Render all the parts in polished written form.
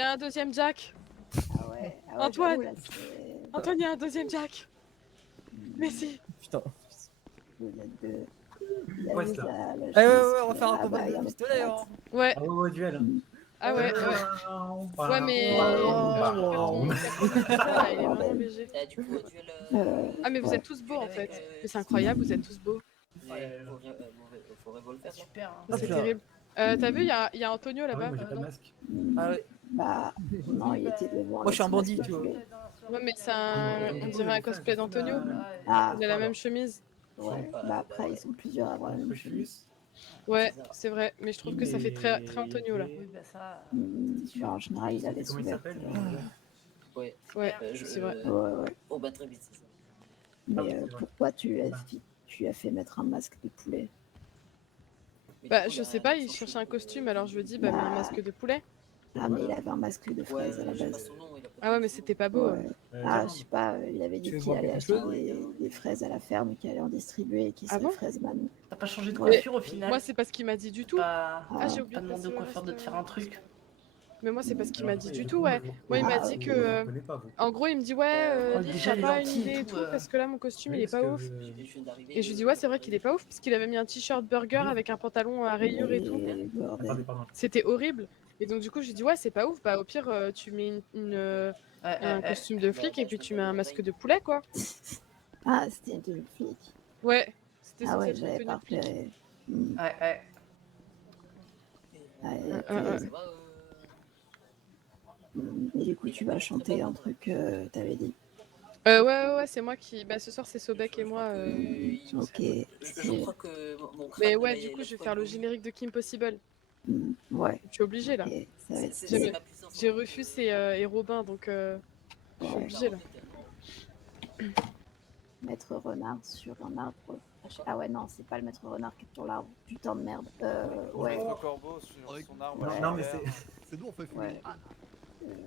y a un deuxième Jack. Ah ouais, Antoine. j'avoue, là, c'est... Antoine, il y a un deuxième Jack. Mais si. Putain. Vous êtes deux. Vous Ouais, avez c'est là. la Ouais, chance on va que- faire un Ah combat bah, il y a de le pistolet, pirate. hein. Ouais. Ah ouais, duel. Ah ouais, ouais. Ouais, mais je trouve que ton personnage là, il est vraiment léger. Du coup, duel. Ah, mais vous Ouais. êtes tous beaux en fait. Mais c'est incroyable, vous êtes tous beaux. Faut revolver. Super. Hein. C'est Hop là. terrible. T'as vu, il y a Antonio Ah ouais, là-bas. moi j'ai pas de masque. Ah ouais. Bah, non, il était devant. Moi, je suis un bandit, tu vois. Ouais, mais c'est un... on dirait un cosplay d'Antonio. Ah, Il a la même chemise. ouais. Bah après, ils sont plusieurs à avoir la même chemise. Ouais, c'est vrai. Mais je trouve que ça fait très, très Antonio là. Oui, bah ça. En général, il a les Comment il sous-vertes. s'appelle Ouais. Ouais, c'est vrai. Ouais. Oh bah très vite, c'est ça. Mais pourquoi tu as fait mettre un masque de poulet? Bah, je sais pas, il cherchait un costume, alors je lui ai dit, bah, mets un masque de poulet. Ah, mais il avait un masque de fraise à la base. Ah ouais, mais c'était pas beau. Ouais. Ah, je sais pas, il avait dit Tu veux qu'il voir allait quelque acheter chose des fraises à la ferme, qu'il allait en distribuer et qu'il Ah serait bon fraiseman. T'as pas changé de Ouais. coiffure au final? Moi, c'est pas ce qu'il m'a dit du tout. Pas... Ah, j'ai oublié Pas de demandé passer au le coiffeur de te reste, faire un truc? Mais moi, c'est pas ce qu'il Alors, m'a dit et du coup, tout, ouais. Moi, il m'a dit je que. vous connais pas, vous. En gros, il me dit, ouais, Oh, Lily, déjà, t'as les pas une lentilles idée et et tout, tout, parce que là, mon costume, il est pas ouf. Et je lui dis, ouais, c'est vrai qu'il est pas ouf, parce qu'il avait mis un t-shirt burger avec un pantalon à rayures et tout. Bordel. Attendez, pardon. C'était horrible. Et donc, du coup, je lui dis, ouais, c'est pas ouf. Bah, au pire, tu mets un costume de flic et puis tu mets un masque de poulet, quoi. Ah, c'était une tenue de flic. Ouais, c'était Ah censé ouais, être une j'avais tenue pas de flic. repéré. Ouais. Et du coup, tu vas chanter un truc, t'avais dit. Ouais, c'est moi qui. Bah, ce soir, c'est Sobek et moi. Ok. Je crois que mon crâne, Mais là, ouais, il du est coup, là, je vais quoi, faire le il- générique de Kim Possible. Ouais. Je suis obligée là. Ok, ça va être C'est J'ai- ma puissance. J'ai Rufus et Robin, donc je suis Ouais. obligée là. Maître renard sur un arbre. Ah ouais, non, c'est pas le maître renard qui est sur l'arbre. Putain de merde. Ouais. Maître corbeau sur son arbre. Ouais. Non, mais c'est. C'est nous, on fait fou. Ouais.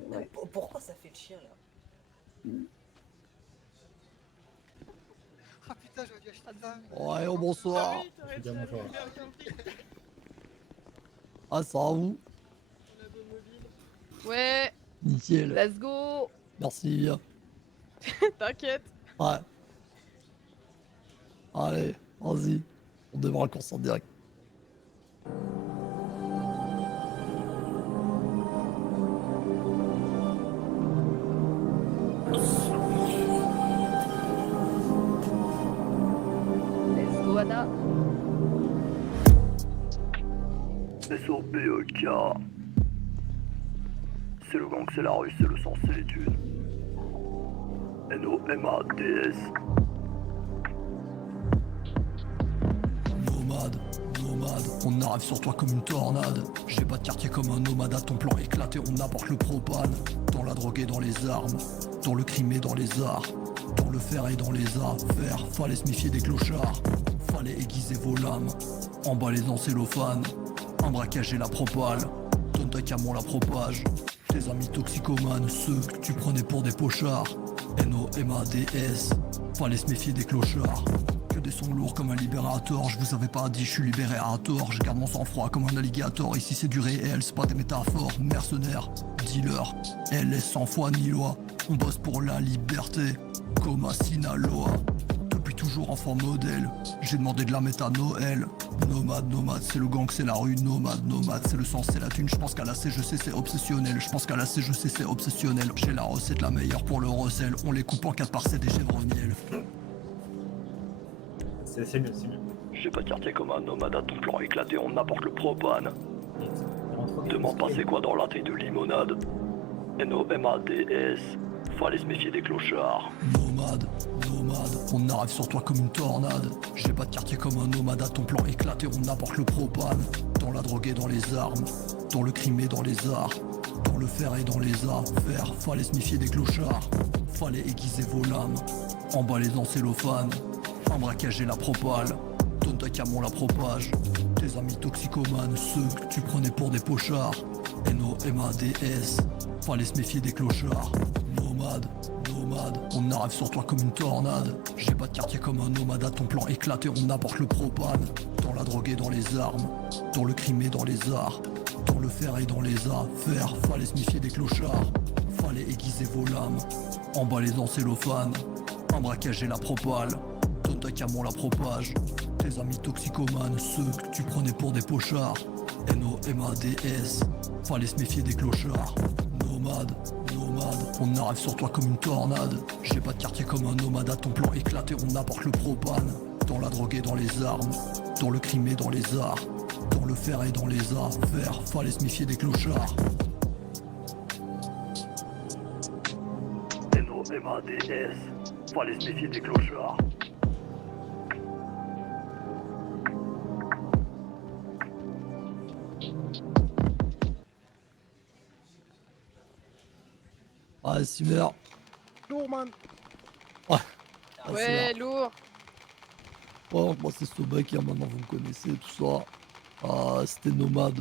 Ouais. Pourquoi ça fait le chien là? Ah putain, j'aurais dû acheter un vin. Ouais, oh, bonsoir. Je veux dire bonjour. Ah, ça va vous? Ouais, Nickel. let's go. Merci. T'inquiète. Ouais. Allez, vas-y. On démarre le course en direct. Let's go, Anna. SOPEK. C'est le gang, c'est la rue, c'est le sang, c'est l'étude. NOMADS. Nomade, on arrive sur toi comme une tornade. J'ai pas de quartier comme un nomade, à ton plan éclaté, on apporte le propane. Dans la drogue et dans les armes, dans le crime et dans les arts, dans le fer et dans les affaires. Fallait se méfier des clochards, fallait aiguiser vos lames, emballer en cellophane, un braquage et la propale. Donne ta cam, on la propage. Tes amis toxicomanes, ceux que tu prenais pour des pochards. NOMADS, fallait se méfier des clochards. Que des sons lourds comme un libérateur. Je vous avais pas dit, je suis libéré à tort. Je garde mon sang-froid comme un alligator. Ici c'est du réel, c'est pas des métaphores. Mercenaires, dealers, LS sans foi ni loi. On bosse pour la liberté, comme à Sinaloa. Depuis toujours enfant modèle, j'ai demandé de la mettre à Noël. Nomade, c'est le gang, c'est la rue. Nomade, c'est le sens, c'est la thune. Je pense qu'à la CGC c'est obsessionnel. Je pense qu'à la CGC c'est obsessionnel. J'ai la recette la meilleure pour le recel. On les coupe en 4 par c'est des chèvres miel. C'est mieux, c'est mieux. J'ai pas de quartier comme un nomade, à ton plan éclaté, on apporte le propane. Demande pas c'est quoi dans la taille de limonade. NOMADS. Fallait se méfier des clochards. Nomade, on arrive sur toi comme une tornade. J'ai pas de quartier comme un nomade, à ton plan éclaté, on apporte le propane. Dans la drogue et dans les armes, dans le crime et dans les arts, dans le fer et dans les affaires. Fallait se méfier des clochards, fallait aiguiser vos lames, emballer dans cellophane, un braquage et la propale. Donne ta cam, on la propage. Tes amis toxicomanes, ceux que tu prenais pour des pochards. NOMADS, fallait se méfier des clochards. Nomade, on arrive sur toi comme une tornade. J'ai pas de quartier comme un nomade, à ton plan éclaté, on apporte le propane. Dans la drogue et dans les armes, dans le crime et dans les arts, Dans le fer et dans les affaires, fallait se méfier des clochards. Fallait aiguiser vos lames, emballer dans cellophane. Un braquage et la propale, donne ta cam, on la propage. Tes amis toxicomanes, ceux que tu prenais pour des pochards. NOMADS, fallait se méfier des clochards. Nomade, on arrive sur toi comme une tornade. J'ai pas de quartier comme un nomade, à ton plan éclaté, on apporte le propane. Dans la drogue et dans les armes, dans le crime et dans les arts, dans le fer et dans les affaires, fallait se méfier des clochards. NOMADS, fallait se méfier des clochards. Ah, Simer. Lourd, man. Ah, Ouais, Simer. lourd. Ouais, moi c'est Sobek, hein, maintenant vous me connaissez, tout ça. C'était Nomade,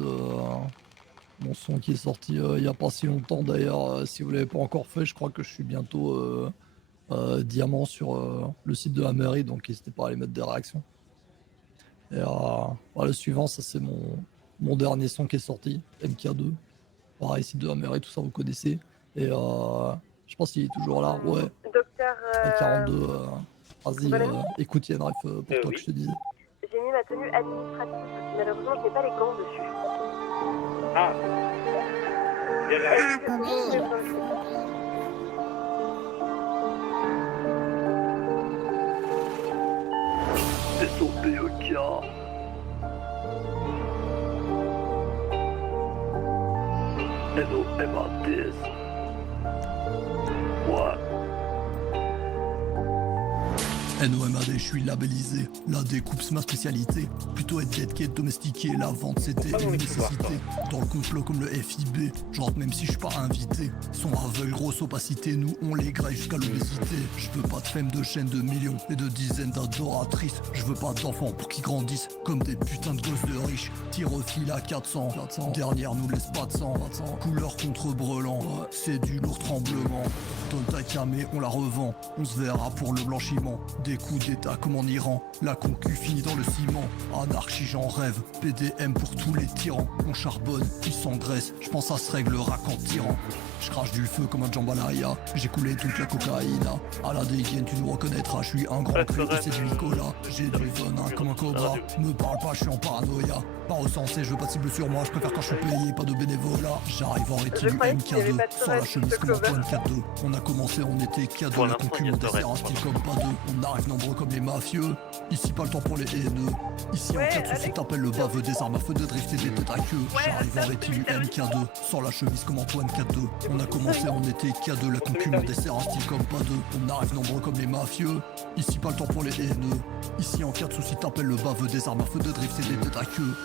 mon son qui est sorti il y a pas si longtemps d'ailleurs. Si vous l'avez pas encore fait, je crois que je suis bientôt diamant sur le site de la mairie, donc n'hésitez pas à aller mettre des réactions. Et le suivant, ça c'est mon dernier son qui est sorti, MK2. Pareil, site de la mairie, tout ça vous connaissez. Et je pense qu'il est toujours là, ouais. Docteur, 42, vas-y, écoute Yann pour toi oui. que je te disais. j'ai mis ma tenue administrative. Malheureusement, je n'ai pas les gants dessus. Ah. SOPEK. NOMADS. Ouais. NOMAD, je suis labellisé. La découpe, c'est ma spécialité. Plutôt être dead qu'être domestiqué. La vente, c'était une nécessité. Dans le complot comme le FIB, je rentre même si je suis pas invité. Son aveugle, grosse opacité, nous on les graille jusqu'à l'obésité. Je veux pas de femme de chaînes de millions et de dizaines d'adoratrices. Je veux pas d'enfants pour qu'ils grandissent comme des putains de gosses de riches. Tire au fil à 400. Derrière nous laisse pas de sang. Couleur contre brelan, c'est du lourd tremblement. Donne ta camé, on la revend. On se verra pour le blanchiment. Des coups d'état comme en Iran. La concu finit dans le ciment. Anarchie j'en rêve. PDM pour tous les tyrans. On charbonne, ils s'engraissent. Je pense ça se réglera qu'en tirant. Je crache du feu comme un jambalaya. J'ai coulé toute la cocaïne. À la dégaine tu nous reconnaîtras. Je suis un grand cru et c'est du Nicolas. J'ai du venin comme un cobra. Me parle pas, je suis en paranoïa. Pas recensé, je veux pas de cible sur moi. Je préfère quand je suis payé, pas de bénévolat. J'arrive en rétinu MK2. Sans la chemise comme Antoine K2. On a commencé, on était K2. La concu, on dessert un style comme pas deux. On arrive nombreux comme les mafieux. Ici pas le temps pour les haineux. Ici en cas de soucis t'appelles le baveux. Des armes à feu de drift et des têtes à queue. J'arrive en rétinu MK2. Sans la chemise comme Antoine K2. On a commencé, on était K2. La concu, on dessert un style comme pas deux. On arrive nombreux comme les mafieux. Ici pas le temps pour les haineux. Ici en cas de soucis t'appelles le baveux. Des armes à feu de drift et des têtes à queue.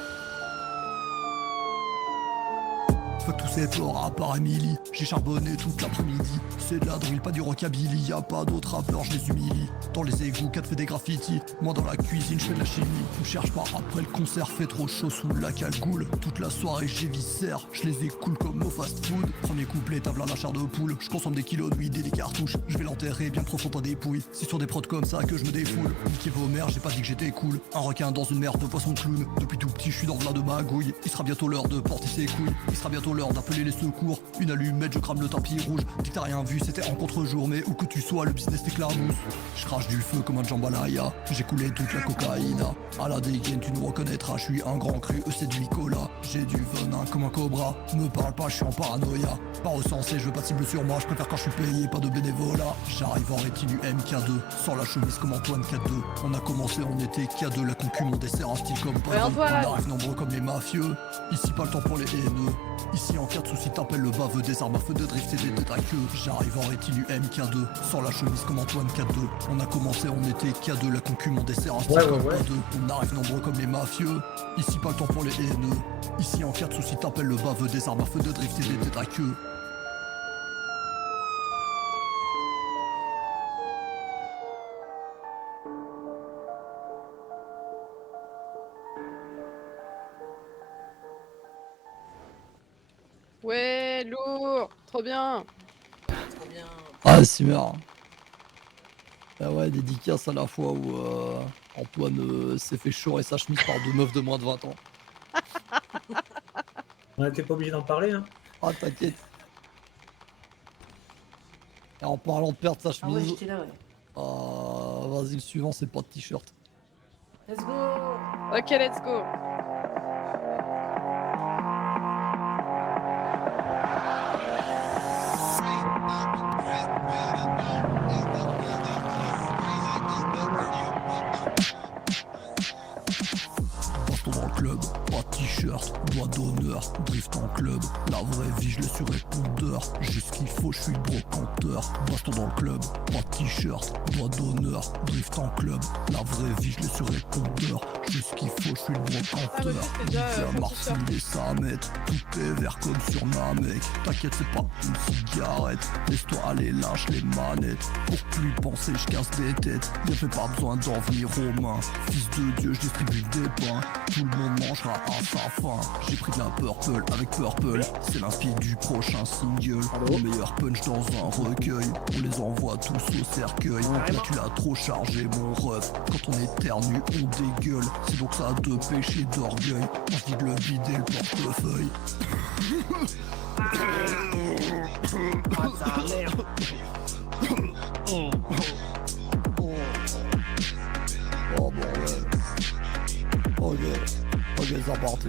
Fuck tous ces pleurs à part Emily. J'ai charbonné toute l'après-midi. C'est de la drill, pas du rockabilly. Y'a pas d'autres rappeurs, je les humilie. Dans les égouts, 4 fait des graffitis. Moi dans la cuisine, je fais de la chimie. On cherche pas après le concert, fait trop chaud sous la calcoule. Toute la soirée, j'ai viscère. Je les écoule comme au fast-food. Premier couplet, table à la chair de poule. Je consomme des kilos d'huile et des cartouches. Je vais l'enterrer bien profond dans des pouilles. C'est sur des prods comme ça que je me défoule. Niquez vos mères, j'ai pas dit que j'étais cool. Un requin dans une mer de poisson clown. Depuis tout petit, je suis dans v'là de magouille. Il sera bientôt l'heure de porter ses couilles. Il sera bientôt l'heure d'appeler les secours. Une allumette, je crame le tapis rouge. Dis que t'as rien vu, c'était en contre-jour. Mais où que tu sois, le business t'éclabousse. Je crache du feu comme un jambalaya. J'ai coulé toute la cocaïne. À la dégaine, tu nous reconnaîtras. Je suis un grand cru, c'est du Nicolas. J'ai du venin comme un cobra. Me parle pas, je suis en paranoïa. Pas recensé, je veux pas de cible sur moi. Je préfère quand je suis payé, pas de bénévolat. J'arrive en rétinu MK2. Sans la chemise comme Antoine K2. On a commencé, on était K2. La concu, on dessert un style comme pas deux. On arrive nombreux comme les mafieux. Ici pas le temps pour les haineux. Ici en cas de soucis t'appelles le baveux. Des armes à feu de drift et des têtes à queue. J'arrive en rétinu MK2. Sans la chemise comme Antoine K2. On a commencé, on était K2. La concu, on dessert un style comme pas deux. On arrive nombreux comme les mafieux. Ici pas le temps pour les haineux. Ici en cas de soucis t'appelles le baveux. Des armes à feu de drift et des têtes à queue. Ouais, lourd. Trop bien. Trop bien. Ah, Simer. Ah ouais, dédicace à la fois où Antoine s'est fait chaud et sa chemise par deux meufs de moins de 20 ans. On n'était pas obligé d'en parler, hein. Ah, t'inquiète. Et en parlant de perdre sa Ah ouais, chemise, j'étais là, ouais. vas-y, le suivant, c'est pas de t-shirt. Let's go. Ok, let's go. Baston dans le club, pas de t-shirt, doigt d'honneur, drift en club, la vraie vie je l'ai sur répondeur, j'ai ce qu'il faut, je suis le brocanteur. Baston dans le club, pas de t-shirt, doigt d'honneur, drift en club, la vraie vie je l'ai sur répondeur, j'ai ce qu'il faut, je suis le brocanteur. Ah, bah, c'est déjà, Disais à ton Marseille et sa mette, tout est vert comme sur Namek, t'inquiète c'est pas une cigarette, laisse-toi aller lâche les manettes, pour plus penser je casse des têtes, y'a fait pas besoin d'en venir aux mains, fils de Dieu je distribue des pains, tout le monde mangera à sa faim. J'ai pris de la purple avec purple, c'est l'inspi du prochain single. Le meilleur punch dans un recueil, on les envoie tous au cercueil. Là tu l'as trop chargé mon ref, quand on éternue on dégueule. C'est donc ça de péché d'orgueil, envie de le vider le portefeuille. Oh bon, ouais. Ok, c'est parti.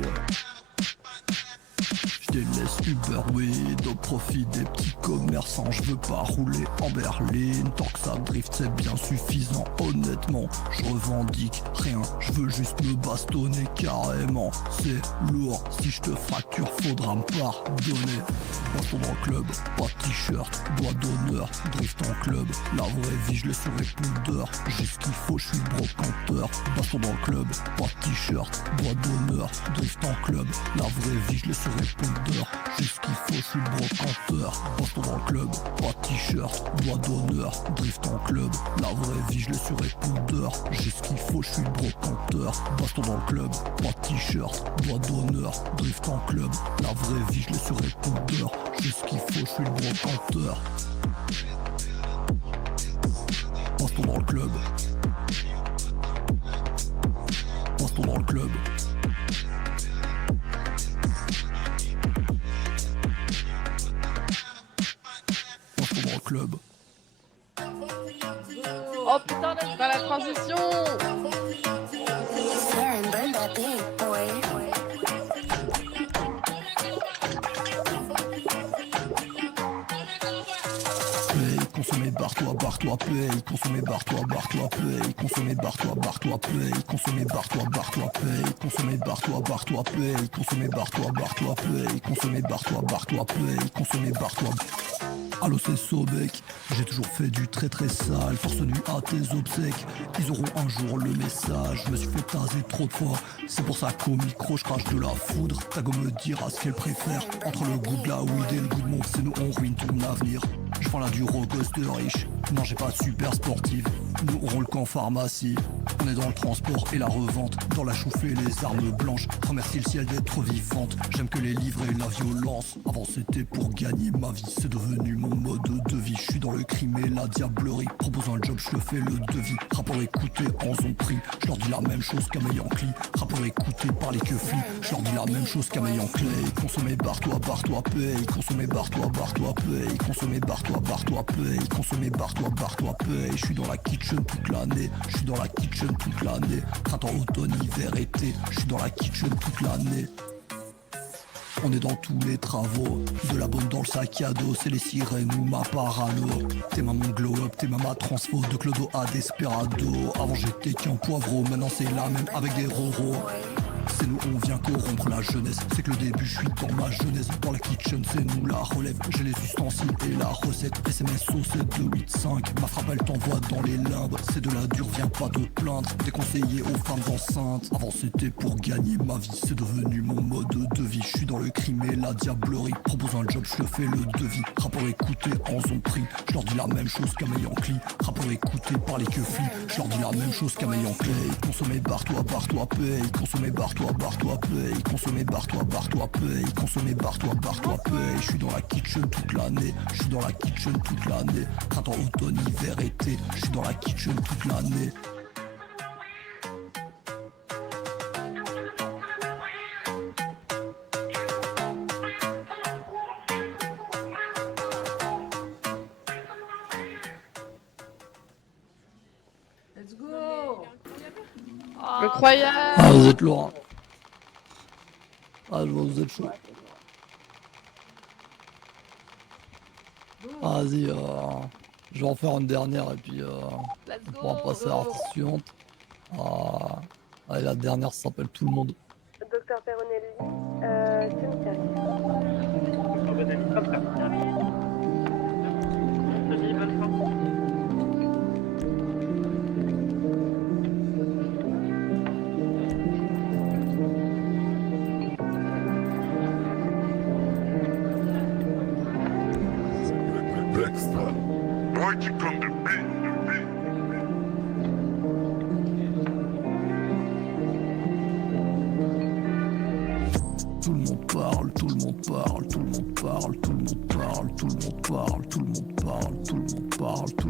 Je délaisse Uber Weed au profit des petits commerçants. Je veux pas rouler en berline, tant que ça drift c'est bien suffisant. Honnêtement, je revendique rien, je veux juste me bastonner carrément. C'est lourd, si je te fracture faudra me pardonner. Baston dans le club, pas de t-shirt, doigt d'honneur, drift en club. La vraie vie je l'ai sur répondeur, j'ai ce qu'il faut, je suis le brocanteur. Baston dans le club, pas de t-shirt, doigt d'honneur, drift en club. La vraie vie je l'ai sur répondeur, j'ai ce qu'il faut, je suis le brocanteur. Baston dans le club, pas de t-shirt, doigt d'honneur, drift en club. La vraie vie je l'ai sur répondeur, j'ai ce qu'il faut, je suis le brocanteur. Baston dans le club, pas de t-shirt, doigt d'honneur, drift en club. La vraie vie je l'ai sur répondeur, j'ai ce qu'il faut, je suis le brocanteur. Baston dans le club. Baston dans le club. Baston dans le club. Oh putain, là, dans la transition. Paye, consommer barre-toi, paye, consommer barre-toi, paye, consommer barre-toi, paye, consommer barre-toi, paye, consommer barre-toi, paye, consommer barre-toi, paye, consommer barre-toi, paye, consommer barre-toi. Allo c'est Sobek, j'ai toujours fait du très très sale, force nue à tes obsèques, ils auront un jour le message, je me suis fait taser trop de fois, c'est pour ça qu'au micro je crache de la foudre, ta go me dira ce qu'elle préfère, entre le goût de la weed et le goût de mon c'est nous on ruine ton avenir, je prends la dure au gosse de riche, non j'ai pas de super sportive, nous aurons le camp pharmacie, on est dans le transport et la revente, dans la chouffe et les armes blanches, remercie le ciel d'être vivante, j'aime que les livres et la violence, avant c'était pour gagner ma vie, c'est devenu mon mode de vie, je suis dans le crime et la diablerie, propose un job, je te fais le devis, rapport écouté en zone prix, je leur dis la même chose qu'à Meyancli, rapport écouté par les keuflis, je leur dis la même chose qu'à Meyancli, consommer barre-toi, paye, consommer barre-toi, paye, consommer barre-toi, paye, consommer barre-toi, paye, je suis dans la kitchen toute l'année, je suis dans la kitchen toute l'année, printemps, automne, hiver, été, je suis dans la kitchen toute l'année. On est dans tous les travaux, de la bonne dans le sac à dos, c'est les sirènes ou ma parano. T'es maman glow up, t'es maman transfo, de Clodo à Desperado. Avant j'étais qu'un poivreau, maintenant c'est la même avec des roros. C'est nous on vient corrompre la jeunesse, c'est que le début je suis dans ma jeunesse. Dans la kitchen c'est nous la relève, j'ai les ustensiles et la recette. SMS au 7285, ma frappe elle t'envoie dans les limbes. C'est de la dure, viens pas te plaindre, déconseillé aux femmes enceintes. Avant c'était pour gagner ma vie, c'est devenu mon mode de vie. Je suis dans le crime et la diablerie, propose un job, je te fais le devis. Rapport écouté en zone prix, je leur dis la même chose qu'à Meyancli. Rapport écouté par les keuflis, je leur dis la même chose qu'à Meyancli. Consommer barre-toi, paye, consommer barre-toi, paye, consommer barre-toi, paye, consommer barre-toi, paye. Je suis dans la kitchen toute l'année, je suis dans la kitchen toute l'année, printemps, automne, hiver, été, je suis dans la kitchen toute l'année. Incroyable. Ah, vous êtes lourd. Hein. Ah, je vois, vous êtes chaud. Ah, vas-y, je vais en faire une dernière et puis on pourra passer à l'artiste suivante. Ah, allez, la dernière ça s'appelle Tout le monde. Docteur Peronelli, cimetière. Docteur Benami, comme ça. Anthony, bonne chance. Tout le monde parle, tout le monde parle, tout le monde parle, tout le monde parle, tout le monde parle, tout le monde parle, tout le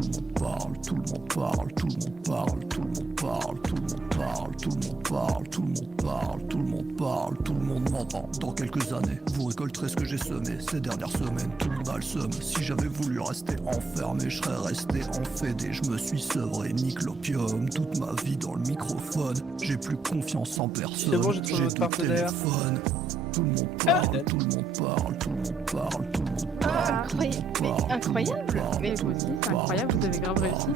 monde parle, tout le monde parle, tout le monde parle, tout le monde parle, tout le monde parle, tout le monde parle, tout le monde parle, tout le monde parle, tout le monde parle, tout le monde m'entend. Dans quelques années, vous récolterez ce que j'ai semé ces dernières semaines. Tout le monde a le seum. Si j'avais voulu rester enfermé, je serais resté enfédé. Je me suis sevré, nique l'opium, toute ma vie dans le microphone. J'ai plus confiance en personne. C'est bon, j'ai trouvé j'ai votre du partenaire. téléphone. Tout le monde parle, tout le monde parle, tout le monde parle, tout le monde parle, tout le monde parle. Incroyable. Mais vous aussi, c'est incroyable, vous avez grave réussi.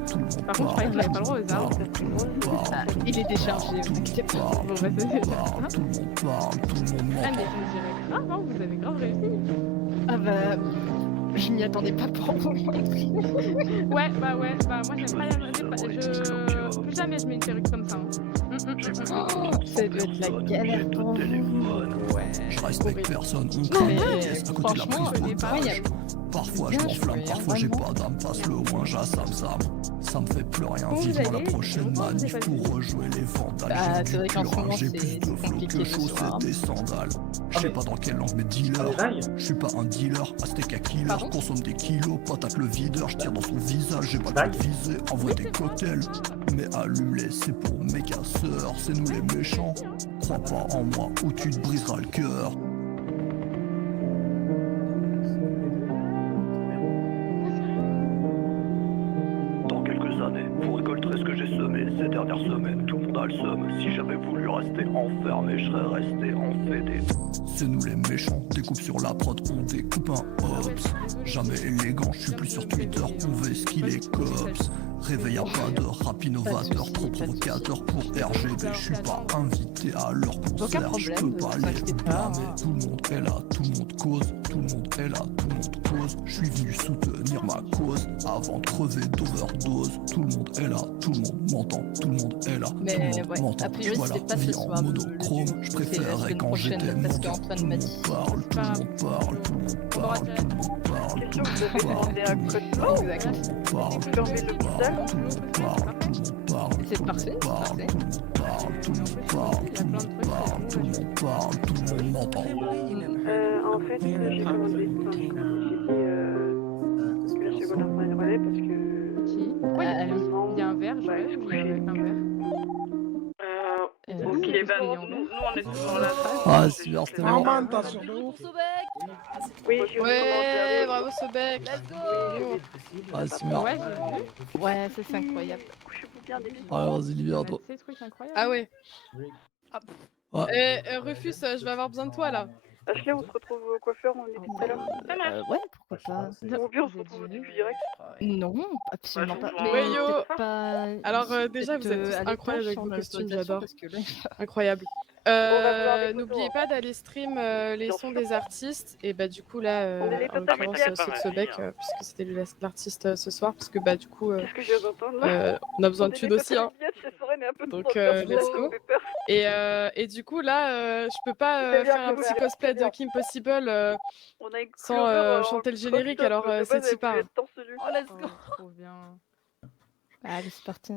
Par contre, je croyais que j'avais pas le droit aux armes. Il est déchargé, vous inquiétez pas. Bon, bah, c'est ça. Tout le monde parle, tout le monde Ah, mais on dirait grave, hein, vous avez grave réussi. Ah bah, je m'y attendais pas pour vous. Ouais, bah moi j'aime pas plus jamais je mets une perruque comme ça. Hein. Ça doit être la galère pour vous. Ouais. Je respecte personne, on Non, craint mais à côté de la franchement, prise on est pas d'otage. Parfois je m'enflamme, parfois j'ai pas d'âme, passe le ouin, j'assamme. Ça me fait plus rien, Comment vous vivant la allez prochaine Comment vous manif avez pour rejouer les vandales. Bah, J'ai c'est du vrai qu'en ce purin, moment, j'ai c'est plus de flow compliqué que ce chaussettes soir. et sandales. Je sais pas dans quelle langue mais dealer. Je suis pas un dealer, aztéca killer, Pardon consomme des kilos, patate le videur, je tire dans son visage, j'ai pas de visée, envoie des cocktails. Mais allume-les, c'est pour mes casseurs, c'est nous les méchants. Crois pas en moi ou tu te briseras le cœur. Dans quelques années, vous récolterez ce que j'ai semé ces dernières semaines. Tout le monde a le seum. Si j'avais voulu rester enfermé, je serais resté enfédé. C'est nous les méchants, découpe sur la prod, on découpe un hops. Jamais élégant, je suis plus sur Twitter, on veut skill les cops. Réveil à pas de rap innovateur, trop provocateur pour RGB. Je suis pas invité à leur concert, je peux pas les blâmer. Tout le monde est là, tout le monde cause, tout le monde est là, tout le monde cause. Je suis venu soutenir ma cause avant de crever d'overdose. Tout le monde est là, tout le monde m'entend, tout le monde est là, tout le monde m'entend. Je vois la vie en monochrome, je préférerais quand j'étais parce qu'Antoine m'a dit. Tout le monde parle, tout le monde parle, tout le monde parle, tout le monde parle, Des accrochements, tout j'ai envie de l'hôpital. C'est parfait, c'est parfait. Tout le monde m'entend. En fait, j'ai commandé ce pain. J'ai dit que la seconde après le relais parce que. Qui il y a un verre, je Ouais, vais coucher avec un verre. Ok, bah nous on est toujours là. Ah, super, c'était bon. Oui, j'ai Ouais, bravo Sobek. Ah, super. Ouais, j'ai vu. Ouais, ça c'est incroyable. Ouais, vas-y, libère-toi. Ces trucs incroyables. Ah ouais. Ouais. Rufus, je vais avoir besoin de toi là. Ashley, on se retrouve au coiffeur, on est tout à l'heure. Ouais, pourquoi pas. Ou bien on se retrouve au début direct. Non, absolument pas. Ouais, yo. peut-être pas. Alors déjà, vous êtes tous incroyables avec vos costumes, j'adore. Incroyable. N'oubliez pas d'aller stream les sons des artistes. Et bah du coup là, en l'occurrence ceux de Sobek, puisque c'était lui l'artiste ce soir, parce que bah du coup, Qu'est-ce que je viens d'entendre là on a besoin de thunes aussi, hein. Donc let's go. Et du coup là, je peux pas faire un petit cosplay de Kim Possible sans chanter le générique, alors c'est t'y part. Oh, let's go. Trop bien. Allez, c'est parti.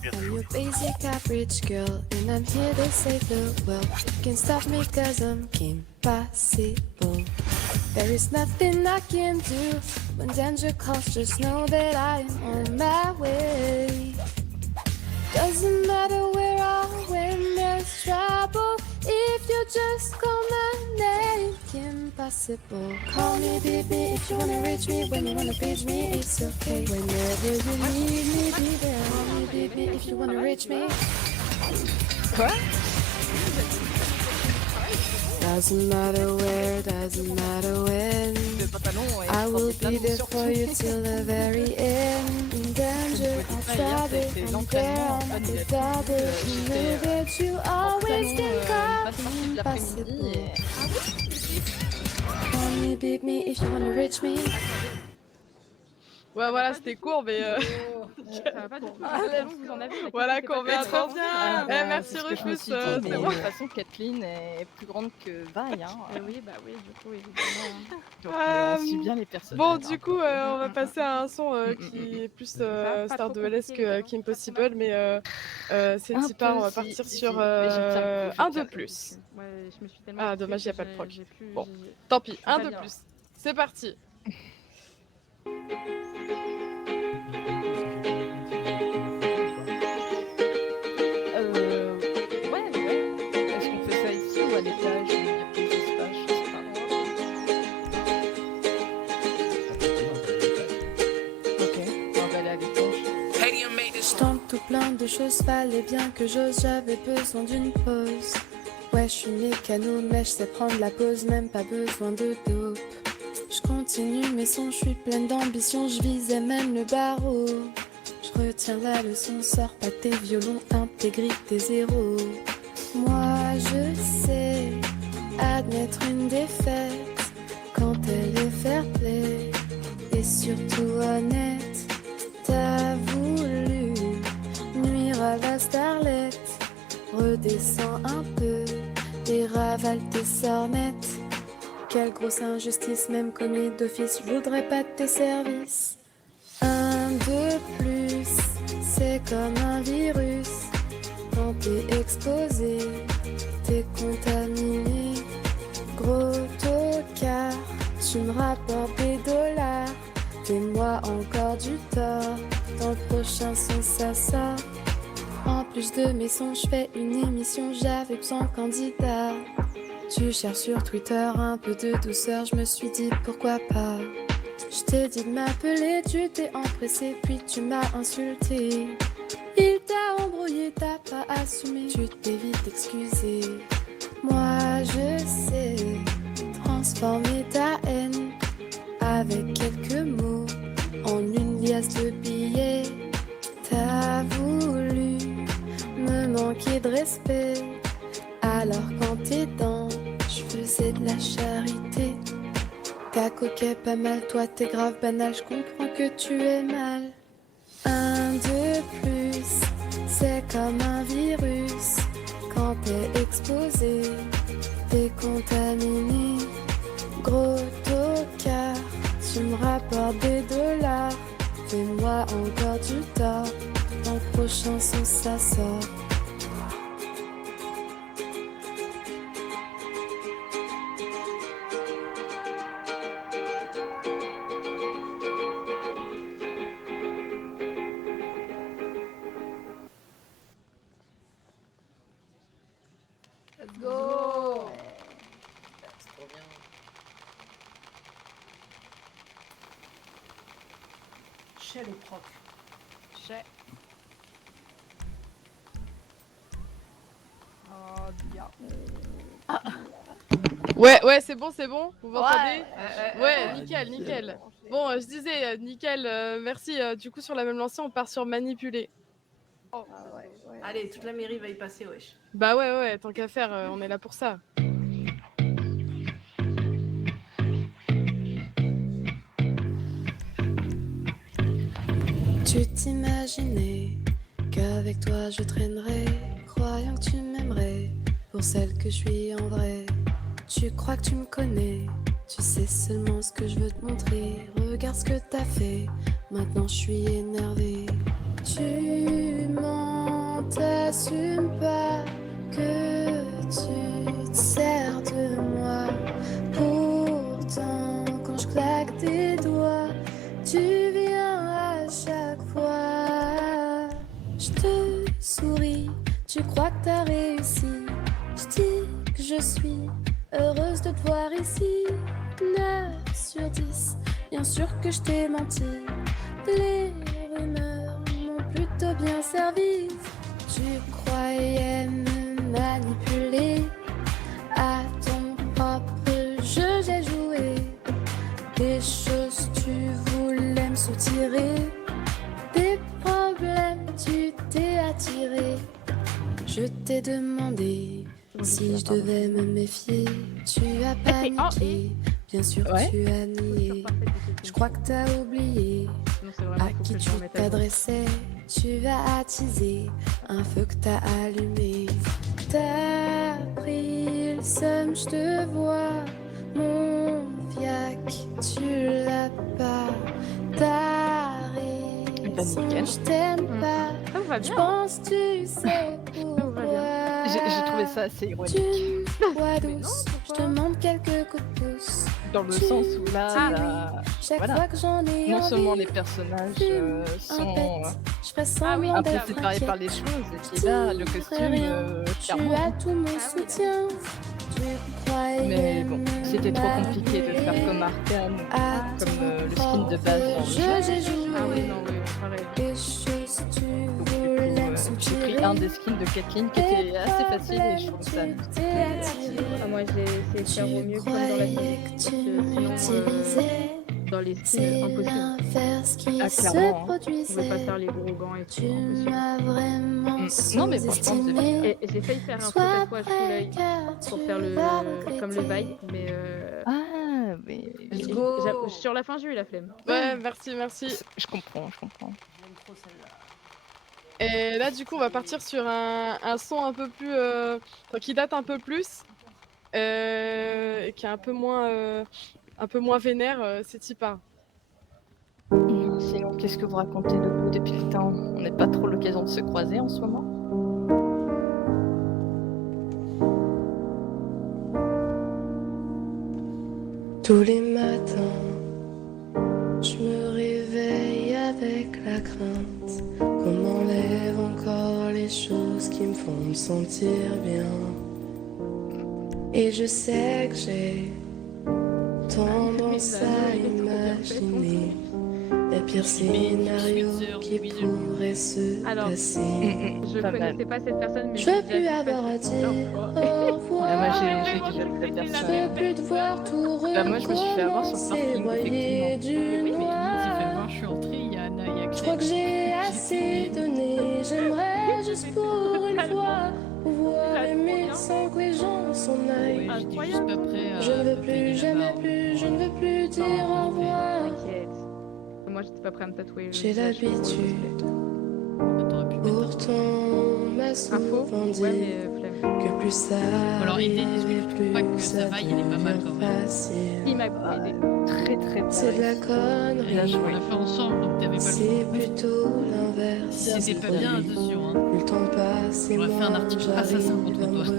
I'm your basic average girl, and I'm here to save the world. You can stop me cause I'm Kim Possible. There is nothing I can do when danger calls, just know that I am on my way. Doesn't matter where or when there's trouble, if you just call my name, Kim Possible. impossible. Call me, beat me if you wanna reach me. When you wanna page me, it's okay. Whenever you need me, be there. Call me, beat me if you wanna reach me. Quoi? Doesn't matter where, doesn't matter when. I will be there for you till the very end. In danger, I'll travel. I'm there, I'm the father. You know that you always can come. Impossible. Call me, beat me if you wanna reach me. Ouais, voilà, c'était court, mais. Ça va pas du tout. Quel long vous en avez? Voilà, qu'on met trop bien. Merci Rufus. C'est De bon. toute façon, Kathleen est plus grande que Vi. Hein. Oui, bah oui, du coup, évidemment. Donc, on suit bien les personnages. Bon, du coup, on va passer à un son qui est plus Star de LS que Kim Possible, mais c'est Un Tipar, on va peu, partir si, sur si. Mais j'ai bien un compris, de plus. Ouais, je me suis tellement Ah, dommage, il occupée n'y a que pas de proc. j'ai plus- Bon, j'ai- tant pis, c'est un pas de bien. plus. C'est parti. Ouais. Est-ce qu'on fait ça ici ou à l'étage? Il y a plus d'espace, je sais pas. Ok, on va aller à l'étage. Je tente tout plein de choses, fallait bien que j'ose, j'avais besoin d'une pause. Ouais, je suis mécano, mais je sais prendre la pause, même pas besoin de dope. Je continue mes sons, je suis pleine d'ambition, je visais même le barreau. Je retiens la leçon, sors pas tes violons, intégrité zéro. Moi je sais admettre une défaite quand elle est fair play et surtout honnête. T'as voulu nuire à la starlette, redescends un peu et ravale tes sornettes. Quelle grosse injustice, même commis d'office, je voudrais pas de tes services. Un de plus, c'est comme un virus. Quand t'es exposé, t'es contaminé. Gros tocard, tu me rapportes des dollars. Fais-moi encore du tort, dans le prochain son ça sort. En plus de mes sons, je fais une émission, j'avais besoin de candidats. Tu cherches sur Twitter un peu de douceur, je me suis dit pourquoi pas. Je t'ai dit de m'appeler, tu t'es empressé, puis tu m'as insulté. Il t'a embrouillé, t'as pas assumé, tu t'es vite excusé. Moi je sais transformer ta haine avec quelques mots en une liasse de billets. T'as voulu me manquer de respect, alors quand t'es dans, je faisais de la charité. T'as coquet pas mal, toi t'es grave banal, je comprends que tu es mal. Un de plus, c'est comme un virus. Quand t'es exposé, t'es contaminé. Gros tocard, tu me rapportes des dollars. Fais-moi encore du tort, dans le prochain son ça sort. Let's go! C'est trop bien. Chez le proc. Chez. Oh, bien. Ouais, c'est bon, vous m'entendez? Ouais, Ouais, nickel. Bon, je disais, nickel, merci. Du coup, sur la même lancée, on part sur manipuler. Oh. Allez, toute la mairie va y passer, wesh. Bah ouais, tant qu'à faire, on est là pour ça. Tu t'imaginais qu'avec toi je traînerais, croyant que tu m'aimerais pour celle que je suis en vrai. Tu crois que tu me connais, tu sais seulement ce que je veux te montrer. Regarde ce que t'as fait, maintenant je suis énervée. Tu mens, t'assumes pas que tu te sers de moi. Pourtant, quand je claque des doigts, tu viens à chaque fois. Je te souris, tu crois que t'as réussi. Je dis que je suis heureuse de te voir ici. 9 sur 10, bien sûr que je t'ai menti. Les rumeurs m'ont plutôt bien servi. Tu croyais me manipuler. À ton propre jeu j'ai joué. Des choses tu voulais me soutirer. Des problèmes tu t'es attiré. Je t'ai demandé si je devais me méfier. Tu as paniqué, bien sûr tu as nié. Je crois que t'as oublié à qui tu t'adressais. Tu as attisé un feu que t'as allumé. T'as pris le seum, je te vois. Mon fiac, tu l'as pas. T'as raison, je t'aime pas. Je pense tu sais pourquoi. J'ai trouvé ça assez ironique. Tu vois douce, je te demande quelques coups de pouce. Dans le sens où là, chaque voilà. fois que j'en ai Non envie, seulement les personnages sont je ferais semblant un peu d'être séparés par les choses, et puis là, le costume, tu clairement. as tout mon soutien. Tu croyais Mais bon, c'était trop compliqué de faire comme Arcane, comme le skin de base dans le jeu. J'ai joué. Ah oui, non, oui, pareil. Les choses tu Donc, du voulais me coup, j'ai soutirer. pris un des skins de Caitlyn qui était assez facile et je trouve ça. Ah, moi, j'ai essayé de faire au mieux comme dans la Croyais que tu m'utilisais. dans les skins, C'est impossible. l'inverse qui Ah, se clairement, hein. On pouvait produisait. pas faire les gros gants et tout, Tu impossible. m'as vraiment Non, mais franchement, c'est sous-estimé. Et j'ai failli faire un faux Sois tatouage sous prêt l'œil car pour tu faire vas comme le regretter. bail, mais Ah, mais Let's go. sur la fin j'ai eu la flemme. Ouais, merci. je comprends. Et là, du coup, on va partir sur un son un peu plus. Enfin, qui date un peu plus. Et qui est un peu moins vénère, c'est Tipa. Sinon, qu'est-ce que vous racontez de vous depuis le temps? On n'a pas trop l'occasion de se croiser en ce moment. Tous les matins, je me réveille avec la crainte qu'on m'enlève encore les choses qui me font me sentir bien. Et je sais que j'ai tendance à imaginer les pires scénarios qui pourraient se passer. Je connaissais pas cette personne, mais Je veux plus avoir à dire au revoir. Moi, j'ai déjà vu la Je personne. veux plus devoir tout Bah, moi, je me suis fait avoir sur le parking, recommencer, effectivement. du noir. Je suis entrée, il y a Anna, il y a Je crois que j'ai assez donné. J'aimerais juste pour une fois pouvoir aimer sans que les gens s'en aillent. J'étais juste pas prêt à. Je ne veux plus, jamais plus, je ne veux plus dire au revoir. T'inquiète. Moi j'étais pas prêt à me tatouer. le J'ai visage. l'habitude. T'aurais pu mettre Pourtant, on m'a souvent dit Ouais, mais flemme. que plus ça Alors, Eden, est-ce que tu trouves pas que plus ça va, il est pas mal quand même. facile. Il m'a aidé. Très C'est de la connerie. Là, on l'a fait ensemble, donc t'avais pas le C'est choix. plutôt l'inverse. Si c'était pas bien, attention. Hein. Plus le temps passe et J'aurais fait un moins article j'arrive assassin contre à me toi.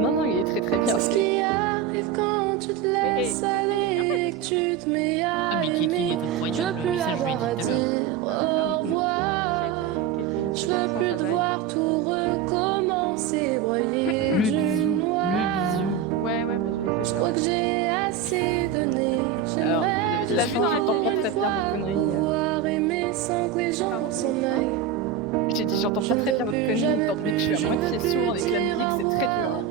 Non, il est très bien. C'est ce qui arrive quand tu te laisses aller et que tu te mets à Ah, mais Caitlyn aimer. est Je veux incroyable, plus ça je lui ai avoir à dit tout à l'heure. dire au revoir. Je veux plus devoir tout recommencer, broyer Le du bisou, noir. Ouais, mais Je crois que j'ai assez donné. Alors, J'aimerais je l'ai juste vu dans la pour tempête, une t'as bien fois vos conneries. pouvoir aimer sans que les gens s'en aillent. J'ai dit, j'entends pas très bien votre connerie dans Twitch, je suis à moitié sourd avec la musique, c'est très dur.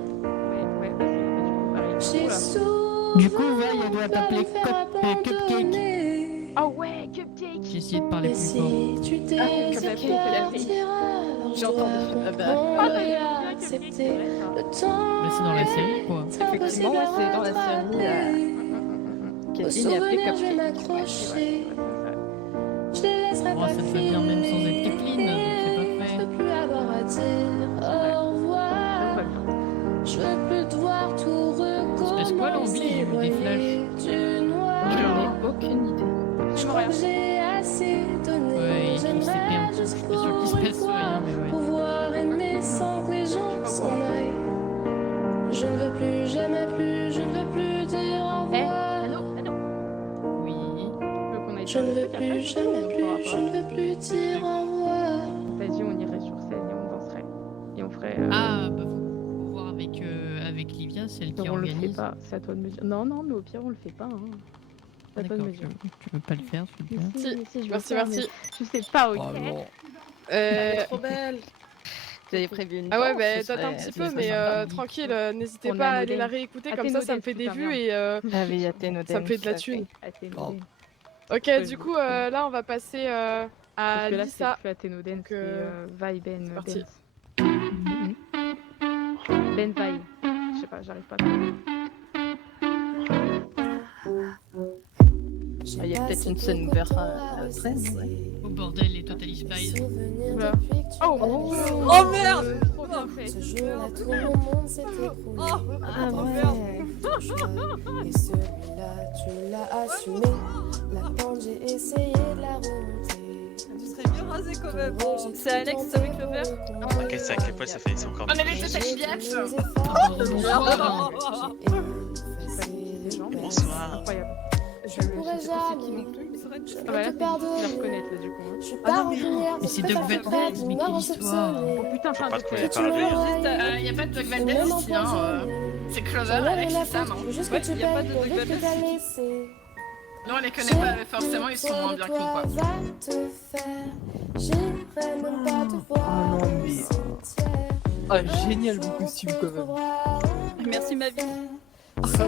J'ai souvent Du coup, ouais, elle doit t'appeler Cupcake. abandonné. Oh ouais, Cupcake. J'ai essayé de parler Et plus fort. si tu Cupcake, désires c'est la fille. partir, alors je J'ai entendu. dois Ah bah. comprendre et accepter le temps. Mais c'est dans la série, quoi. Effectivement, ouais, c'est dans la série. Au Caitlyn est appelée souvenir, je vais Cupcake. m'accrocher. Je les laisserai Oh, pas ça te va bien même sans être filer. Caitlyn, donc c'est Je parfait. veux plus avoir à dire au revoir. Je veux plus devoir tout laisse quoi, l'envie, j'ai vu des broyer du noir. Je n'en ai aucune idée. Je crois que j'ai assez donné. Ouais, il s'est J'aimerais perdu. juste Je suis pas sûr pour qu'il se une passe fois rien, mais ouais. pouvoir aimer sans que les gens s'en aillent. Je ne veux plus, jamais plus, je ne veux plus dire au revoir. Oui. Je ne veux plus, jamais plus, je ne veux plus dire au revoir. Vas-y, on irait sur scène et on danserait. Et on ferait. Ah, bah faut voir avec Livia. Laetitia, celle qui On le fait organise. pas, c'est à toi de me dire. Non, mais au pire, on le fait pas. Hein. C'est à toi de me D'accord, dire. tu veux pas le faire, s'il te plaît. Si, je veux Merci, faire, merci. mais Je sais pas, ok. Bravo. Trop belle. J'avais prévu une Ah ouais, danse, bah ce t'attends un serait- petit ce peu, serait mais sympa. tranquille, n'hésitez On pas a à aller la Nodens. réécouter, comme Athéno ça me Dance, fait des putain, vues merde. et Ah oui, Athéno ça me fait de la Dance. thune. Athéno. Ok, du coup, là, on va passer à Parce que là, c'est Lisa. plus Athéno Dance, Donc, c'est Vibe c'est parti. Dance. Ben Vibe. Je sais pas, j'arrive pas à trouver. Il y a peut-être une scène ouverte après. Oh bordel, les Totally Spies. Oula. Oh merde. Trop bien fait. Ce jour-là, tout le monde s'est écroulé. Ah Ton ouais. choix. Et celui-là, tu l'as assumé. La pente, j'ai essayé de la remonter. Tu serais mieux rasé quand même. C'est Alex avec le verre. T'inquiète, c'est à quel point ça fait encore On mieux. est les Totally Biatch. Bonsoir. Incroyable. Je pourrais jamais. Ah bah là, tu vas reconnaître là du coup. Je suis pas rancunière, Mais c'est Doc Valdez, mais quelle histoire. Oh putain, Je vois pas de quoi il Tu parle. l'aurais. Y a pas de Doc Valdez ici, hein. C'est Clover avec sa femme. Faut juste que tu payes pour vite que t'as laissé. Non, on les connaît pas forcément, ils sont moins bien que nous, quoi. Va te faire. J'irai même pas te voir au cimetière. Ah, génial vos costumes quand même. Merci ma vie. Je peux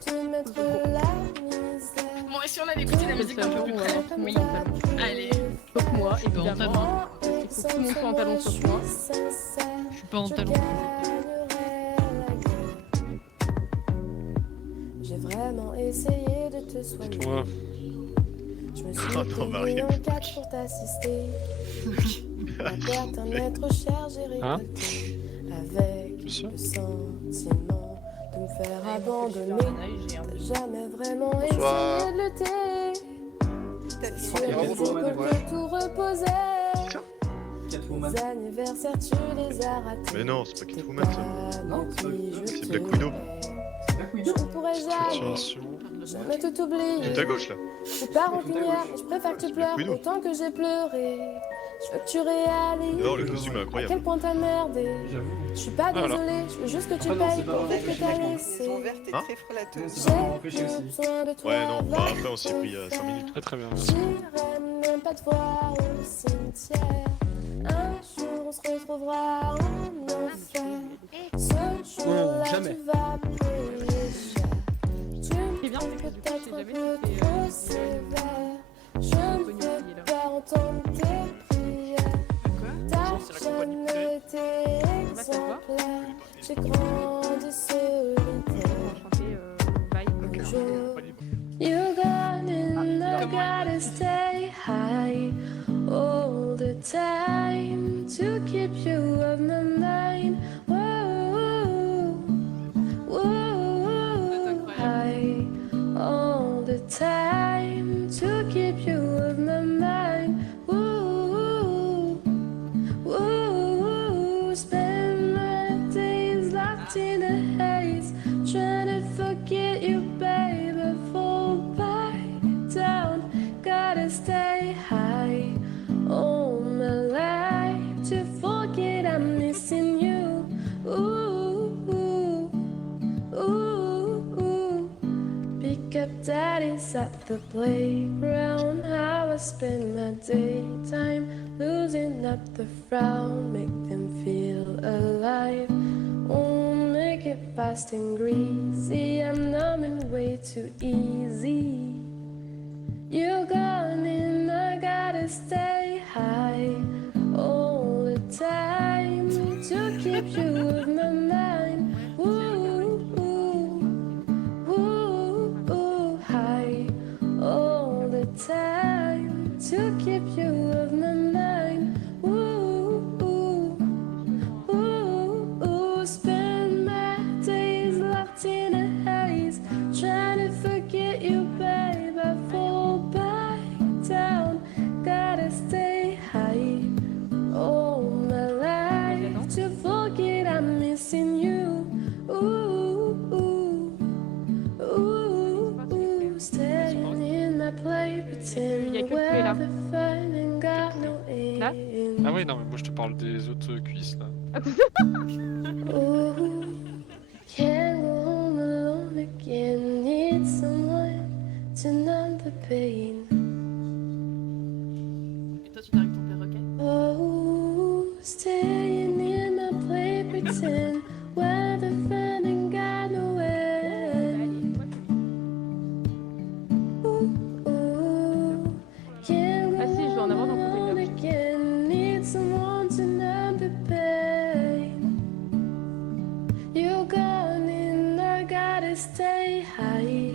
te mettre la misère. Bon, et si on allait écouter la musique un peu plus près? Oui. Allez. Sauf moi, Je suis pas en évidemment. talon. Il faut que tout le monde soit en talon sauf moi. Je suis pas en talon. J'ai vraiment essayé de te soigner. Dites-moi. Je me Oh suis non, Marie. payé en 4 pour t'assister. La perte un être cher, j'ai récolté. Avec le sentiment de me faire abandonner. T'as jamais vraiment Bonsoir. essayé de lutter. Sur tes épaules que tout reposait. Les anniversaires, tu les as ratés. Mais non, c'est pas Catwoman ça. C'est Black C'est Widow. Je ne pourrais jamais, jamais tout oublier. Tout à gauche là. Je suis pas rancunière, mais je préfère que tu pleures Widow. autant que j'ai pleuré. Je veux que tu réalises Non, le costume est à incroyable. quel point t'as merdé. Je suis pas Voilà. désolée, je veux juste que tu payes pour vite que t'as laissé. Hein J'ai besoin de toi. Ouais, non, bah après on s'y est pris 5 minutes. Très bien. J'irai même pas te voir au cimetière. Un jour on se retrouvera en enfer. Ce jour-là jamais. tu vas payer cher. Tu bien, me c'est que trouves du coup, peut-être j'ai un jamais peu fait, trop sévère. Je ne veux pas entendre tes prières. T'as jamais été exemplaire. J'ai grandi solitaire. Bonjour. You're gone and I gotta stay high all the time to keep you off my mind. Whoa, whoa, high all the time to keep you off my mind. Whoa, whoa, spend my days locked in a haze, trying to forget you, babe. I fall back down, gotta stay high all my life to forget I'm missing you. Ooh, ooh, ooh, ooh. Pick up daddies at the playground. How I spend my daytime losing up the frown. Make them feel alive. Oh, make it fast and greasy. I'm numbing way too easy. You're gone and I gotta stay high all the time to keep you with my mind. Ooh, ooh, ooh, ooh, high all the time to keep you with my mind. Ooh, ooh, ooh, ooh, spend my days locked in a haze, trying to forget you, babe. I fall back down, gotta stay high all my life to forget I'm missing you. Ooh, ooh, ooh, ooh, staying in my play, pretend we're the fun and got no aim. là. Ah oui, non, mais moi je te parle des autres cuisses là. Ooh, can't go home alone again. Need someone to numb the pain. Et toi, tu t'arrives ton perroquet? Oh, staying in my play pretend. Where the fun ain't got no end. Can't Ah si, je dois en avoir dans go Cocktail on Love. again. Need someone to numb the pain. You're gone and I gotta stay high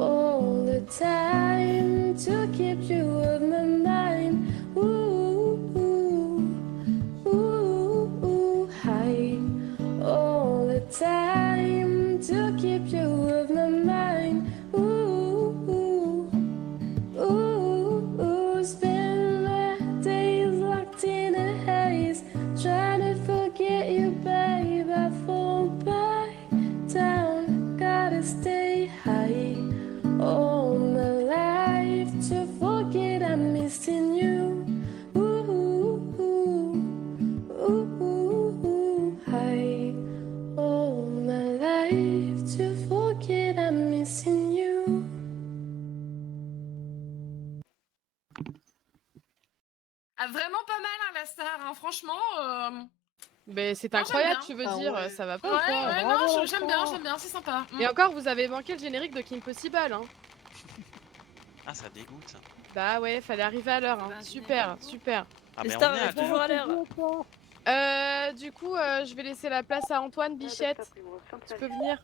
all the time to keep you off my mind. Ooh, ooh, ooh, high all the time to keep you off my mind. Ooh, ooh, spend my days locked in a haze, trying to forget you, babe. I fall back down, gotta stay high all my life to forget I'm missing you. Ooh, high all my life to forget I'm missing you. Ah, vraiment pas mal, hein, la star, hein, franchement. Mais c'est Non, incroyable, j'aime tu bien. veux dire, ça va pas Ouais, ou quoi? ouais, non, j'aime bien, c'est sympa. Et encore, vous avez manqué le générique de Kim Possible, hein. Ah, ça dégoûte ça. Bah ouais, fallait arriver à l'heure, hein. Super, super. Ah, Les mais on stars est à arrivent l'heure. toujours à l'heure. Du coup, je vais laisser la place à Antoine Bichette. Tu peux venir?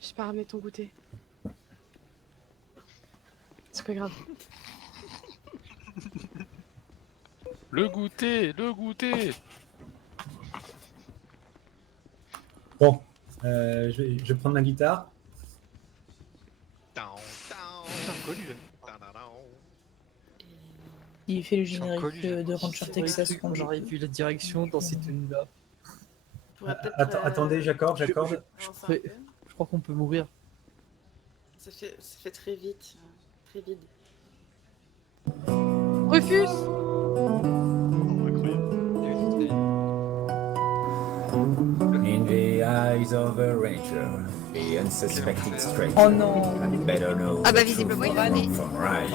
J'ai pas ramené ton goûter. C'est pas grave. Le goûter, le goûter. Bon, je vais prendre ma guitare. Il fait le générique de Rancher Texas quand j'aurais vu la direction dans ces tenues-là. Attendez, j'accorde. Je crois qu'on peut mourir. Ça fait très vite, très vite. Refuse. In the eyes of a ranger, the unsuspecting stranger Oh non. had better know Ah bah the truth visiblement il va from, aller. from right.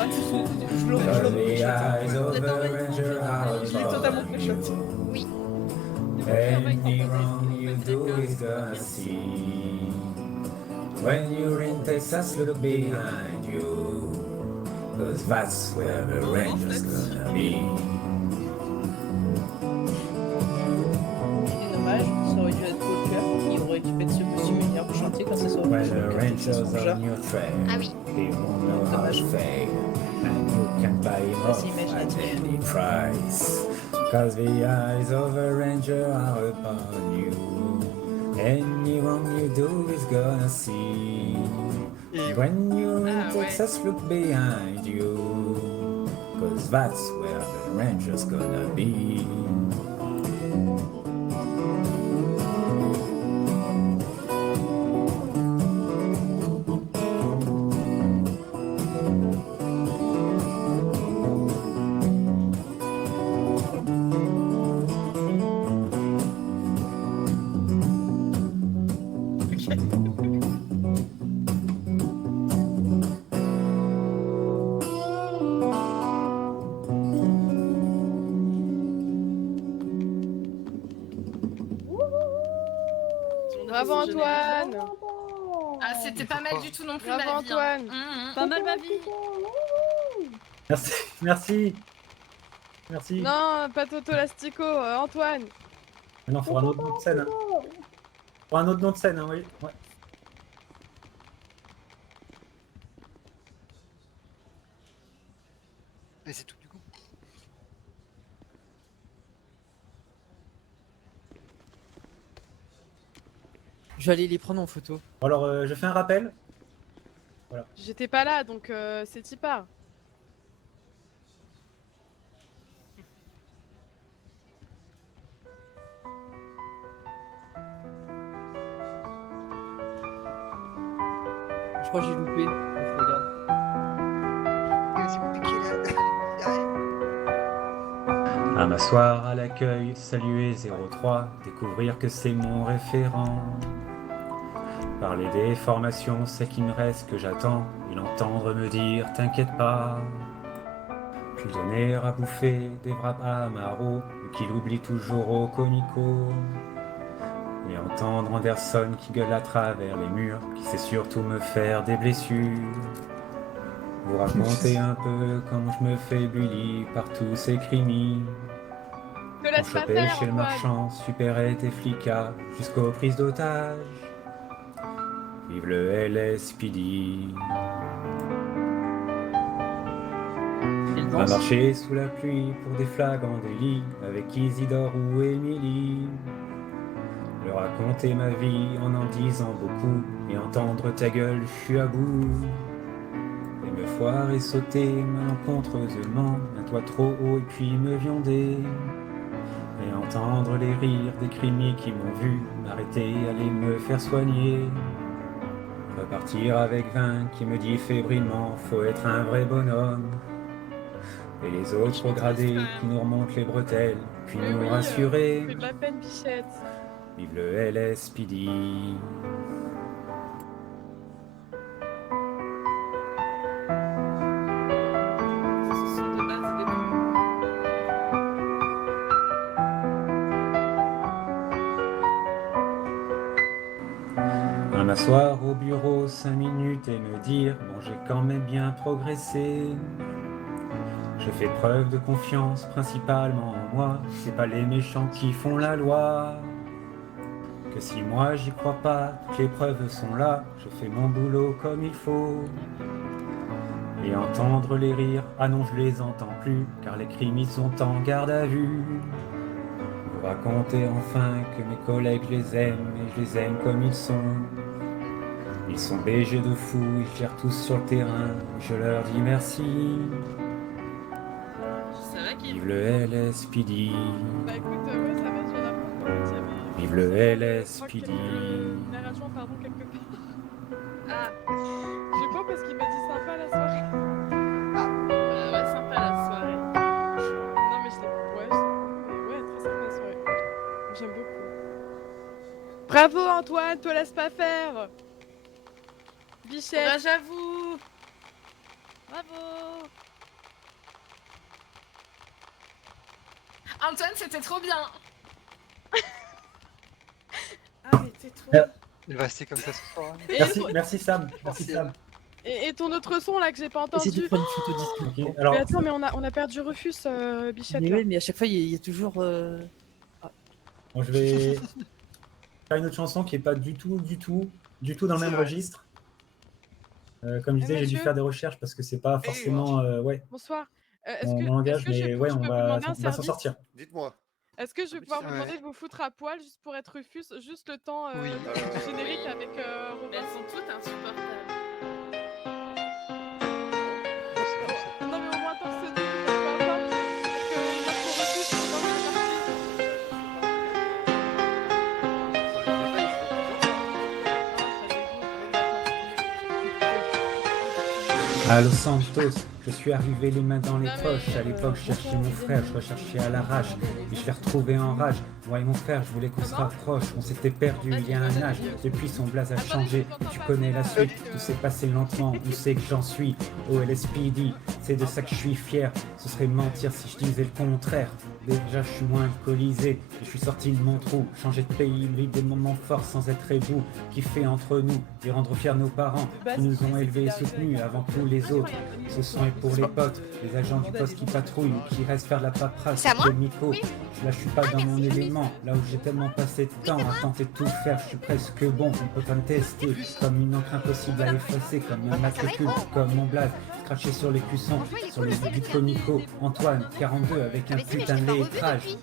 Je l'aurais Cause the eyes of a ranger are Je l'ai totalement upon fait shot. you. Oui. Any wrong you do is gonna see. When you're in Texas, look behind you. Cause that's where the ranger's gonna be. C'est dommage, ça aurait dû être Paul Coeur qui aurait occupé de ce costume meilleur pour chanter quand ça sera When the ranger's on your trail, Ah oui. he won't know how to fail. And you can buy him off at any price. Cause the eyes of a ranger are upon you. Any wrong you do is gonna see. When you're in Texas, look behind you. Cause that's where the ranger's gonna be. Bravo Antoine. Ah, c'était pas mal du tout non plus Bravo ma vie. Antoine. Pas mal ma vie. Merci. Non, pas Toto Lastico, Antoine. Mais non, faudra un autre nom de scène. Hein. Faudra un autre nom de scène, hein, oui. Ouais. Mais c'est tout du coup. Je vais aller les prendre en photo. Alors, je fais un rappel. Voilà. J'étais pas là, donc c'est Tipar. Je crois que j'ai loupé. Je regarde. c'est compliqué là. À m'asseoir à l'accueil, saluer 03, découvrir que c'est mon référent. Parler des formations, c'est qu'il me reste que j'attends, et l'entendre me dire t'inquiète pas. Puis donner à bouffer des wraps à Maro, ou qu'il oublie toujours au comico. Et entendre Anderson qui gueule à travers les murs, qui sait surtout me faire des blessures. Vous raconter un peu comment je me fais bully par tous ces crimis. On chopait chez le marchand, supérette et flicard, jusqu'aux prises d'otages. Vive le LSPD. On va marcher sous la pluie pour des flagrants délits, avec Isidore ou Émilie. Leur raconter ma vie en disant beaucoup, et entendre ta gueule, je suis à bout. Et me foirer sauter malencontreusement, un toit trop haut et puis me viander. Et entendre les rires des crimis qui m'ont vu m'arrêter, aller me faire soigner. Repartir avec 20 qui me dit fébrilement, faut être un vrai bonhomme. Et les autres gradés qui nous remontent les bretelles, puis nous rassurer. C'est de la peine, Bichette. Vive le LSPD. À m'asseoir au bureau 5 minutes et me dire bon j'ai quand même bien progressé. Je fais preuve de confiance principalement en moi, c'est pas les méchants qui font la loi. Que si moi j'y crois pas, toutes les preuves sont là, je fais mon boulot comme il faut. Et entendre les rires, ah non je les entends plus, car les crimis sont en garde à vue. Vous raconter enfin que mes collègues je les aime, et je les aime comme ils sont. Ils sont BG de fous, ils gèrent tous sur le terrain, je leur dis merci. Vive le LSPD. Bah écoute, ouais, ça va, je viens d'apprendre. Vive le LSPD. Il a raison, pardon, quelque part. Ah, je crois parce qu'il m'a dit sympa la soirée. Ah, ouais, sympa la soirée. Non, mais ouais, très sympa la soirée. J'aime beaucoup. Bravo Antoine, te laisse pas faire. Bichette. Bah, j'avoue. Bravo. Antoine, c'était trop bien. Ah, mais tais-toi. Il va rester comme ça ce soir. Merci Sam. Merci Sam. Et ton autre son là que j'ai pas entendu. Essaye de prendre une photo disque. Okay, alors... Mais attends, mais on a perdu Rufus, Bichette. Mais oui, mais à chaque fois, il y a toujours. Bon, je vais faire une autre chanson qui est pas du tout dans le même registre. Comme je disais, j'ai dû faire des recherches parce que c'est pas forcément ouais. Bonsoir. Mon langage, mais ouais, on va s'en sortir. Dites-moi. Est-ce que je vais pouvoir vous demander de vous foutre à poil juste pour être Rufus, juste le temps du générique avec Robin? Elles sont toutes insupportables. Non mais au moins torse nu, peu importe, parce que il faut Rufus, c'est pas À Los Santos, je suis arrivé les mains dans les poches. À l'époque, je cherchais mon frère, je recherchais à l'arrache. Et je l'ai retrouvé en rage. Moi et mon frère, je voulais qu'on se rapproche. On s'était perdu il y a un âge. Depuis, son blaze a changé. Et tu connais la suite. Tout s'est passé lentement. Où c'est que j'en suis? Au LSPD, c'est de ça que je suis fier. Ce serait mentir si je disais le contraire. Déjà, je suis moins alcoolisé. Et je suis sorti de mon trou. Changer de pays, vivre des moments forts sans être ébou. Kiffer entre nous et rendre fiers nos parents qui nous ont élevés et soutenus avant tous les autres. Ce son est pour les potes, les agents du poste qui patrouillent, qui restent faire de la paperasse, le micro. Là, je suis pas dans mon élément, là où j'ai tellement passé de temps à tenter de tout faire, je suis presque bon, on peut pas me tester, comme une encre impossible à effacer, comme un matricule, comme mon blaze, craché sur les cuissons, sur les buts comico. Antoine, 42, avec un putain de lettrage.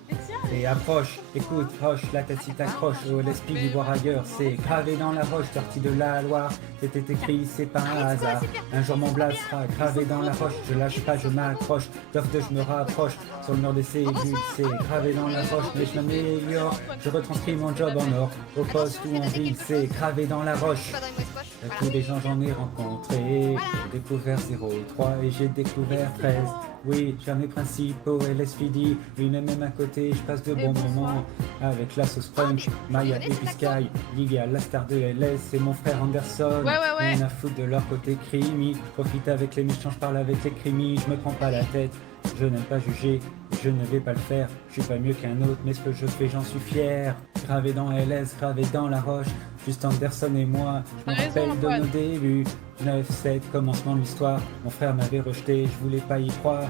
Et approche, écoute, Roche, la tête si t'accroche, au LSP d'Ivoire ailleurs, c'est gravé dans la roche, sorti de la Loire, c'était écrit, c'est pas un hasard. Un jour mon blaze sera gravé dans la roche, je lâche pas, je m'accroche, d'off de je me rapproche, sur le mur des cellules, c'est gravé dans la roche, mais je m'améliore, je retranscris mon job en or, au poste où on vit, c'est gravé dans la roche. Tous les gens j'en ai rencontré. J'ai découvert 03 et j'ai découvert 13. Oui, j'ai mes principaux LSPD. Oui, mais même à côté, je passe de bons moments. Avec la sauce punch, Maya et Sky, Liga, la star de LS et mon frère Anderson. Ouais. Rien à foutre de leur côté crimi. Je profite avec les méchants, je parle avec les crimis. Je me prends pas la tête, je n'aime pas juger. Je ne vais pas le faire, je suis pas mieux qu'un autre, mais ce que je fais, j'en suis fier. Gravé dans LS, gravé dans la roche, juste Anderson et moi. Je me rappelle de nos débuts. 9-7, commencement de l'histoire. Mon frère m'avait rejeté, je voulais pas y croire.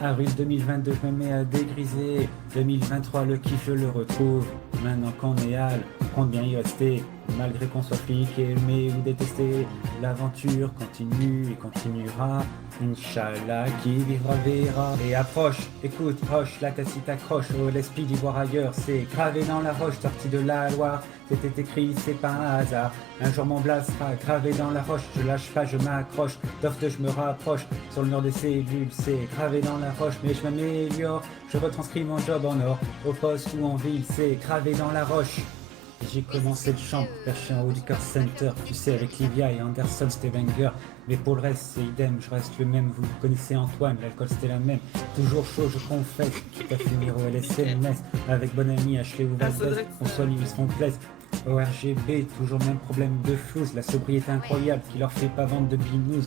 Avril 2022, je me mets à dégriser. 2023, le kiff, je le retrouve. Maintenant qu'on est hal, compte bien y rester. Malgré qu'on soit flic, aimé ou détesté, l'aventure continue et continuera. Inch'Allah, qui vivra verra. Et approche, écoute, roche, la tacite accroche. Au LSP d'y voir ailleurs, c'est gravé dans la roche, sorti de la Loire. C'était écrit, c'est pas un hasard. Un jour mon blast sera gravé dans la roche. Je lâche pas, je m'accroche. D'oft je me rapproche. Sur le mur des cellules, c'est gravé dans la roche. Mais je m'améliore, je retranscris mon job en or. Au poste ou en ville, c'est gravé dans la roche. J'ai commencé le chant, perché en haut du car center. Tu sais, avec Livia et Anderson, c'était banger. Mais pour le reste, c'est idem, je reste le même. Vous connaissez Antoine, l'alcool c'était la même. Toujours chaud, je confesse. Quitte à finir au LSMS. Avec bon ami, Ashley ou Valdez. On soit lui, ils seront plaise. Au RGB, toujours le même problème de flouze. La sobriété incroyable qui leur fait pas vendre de binous.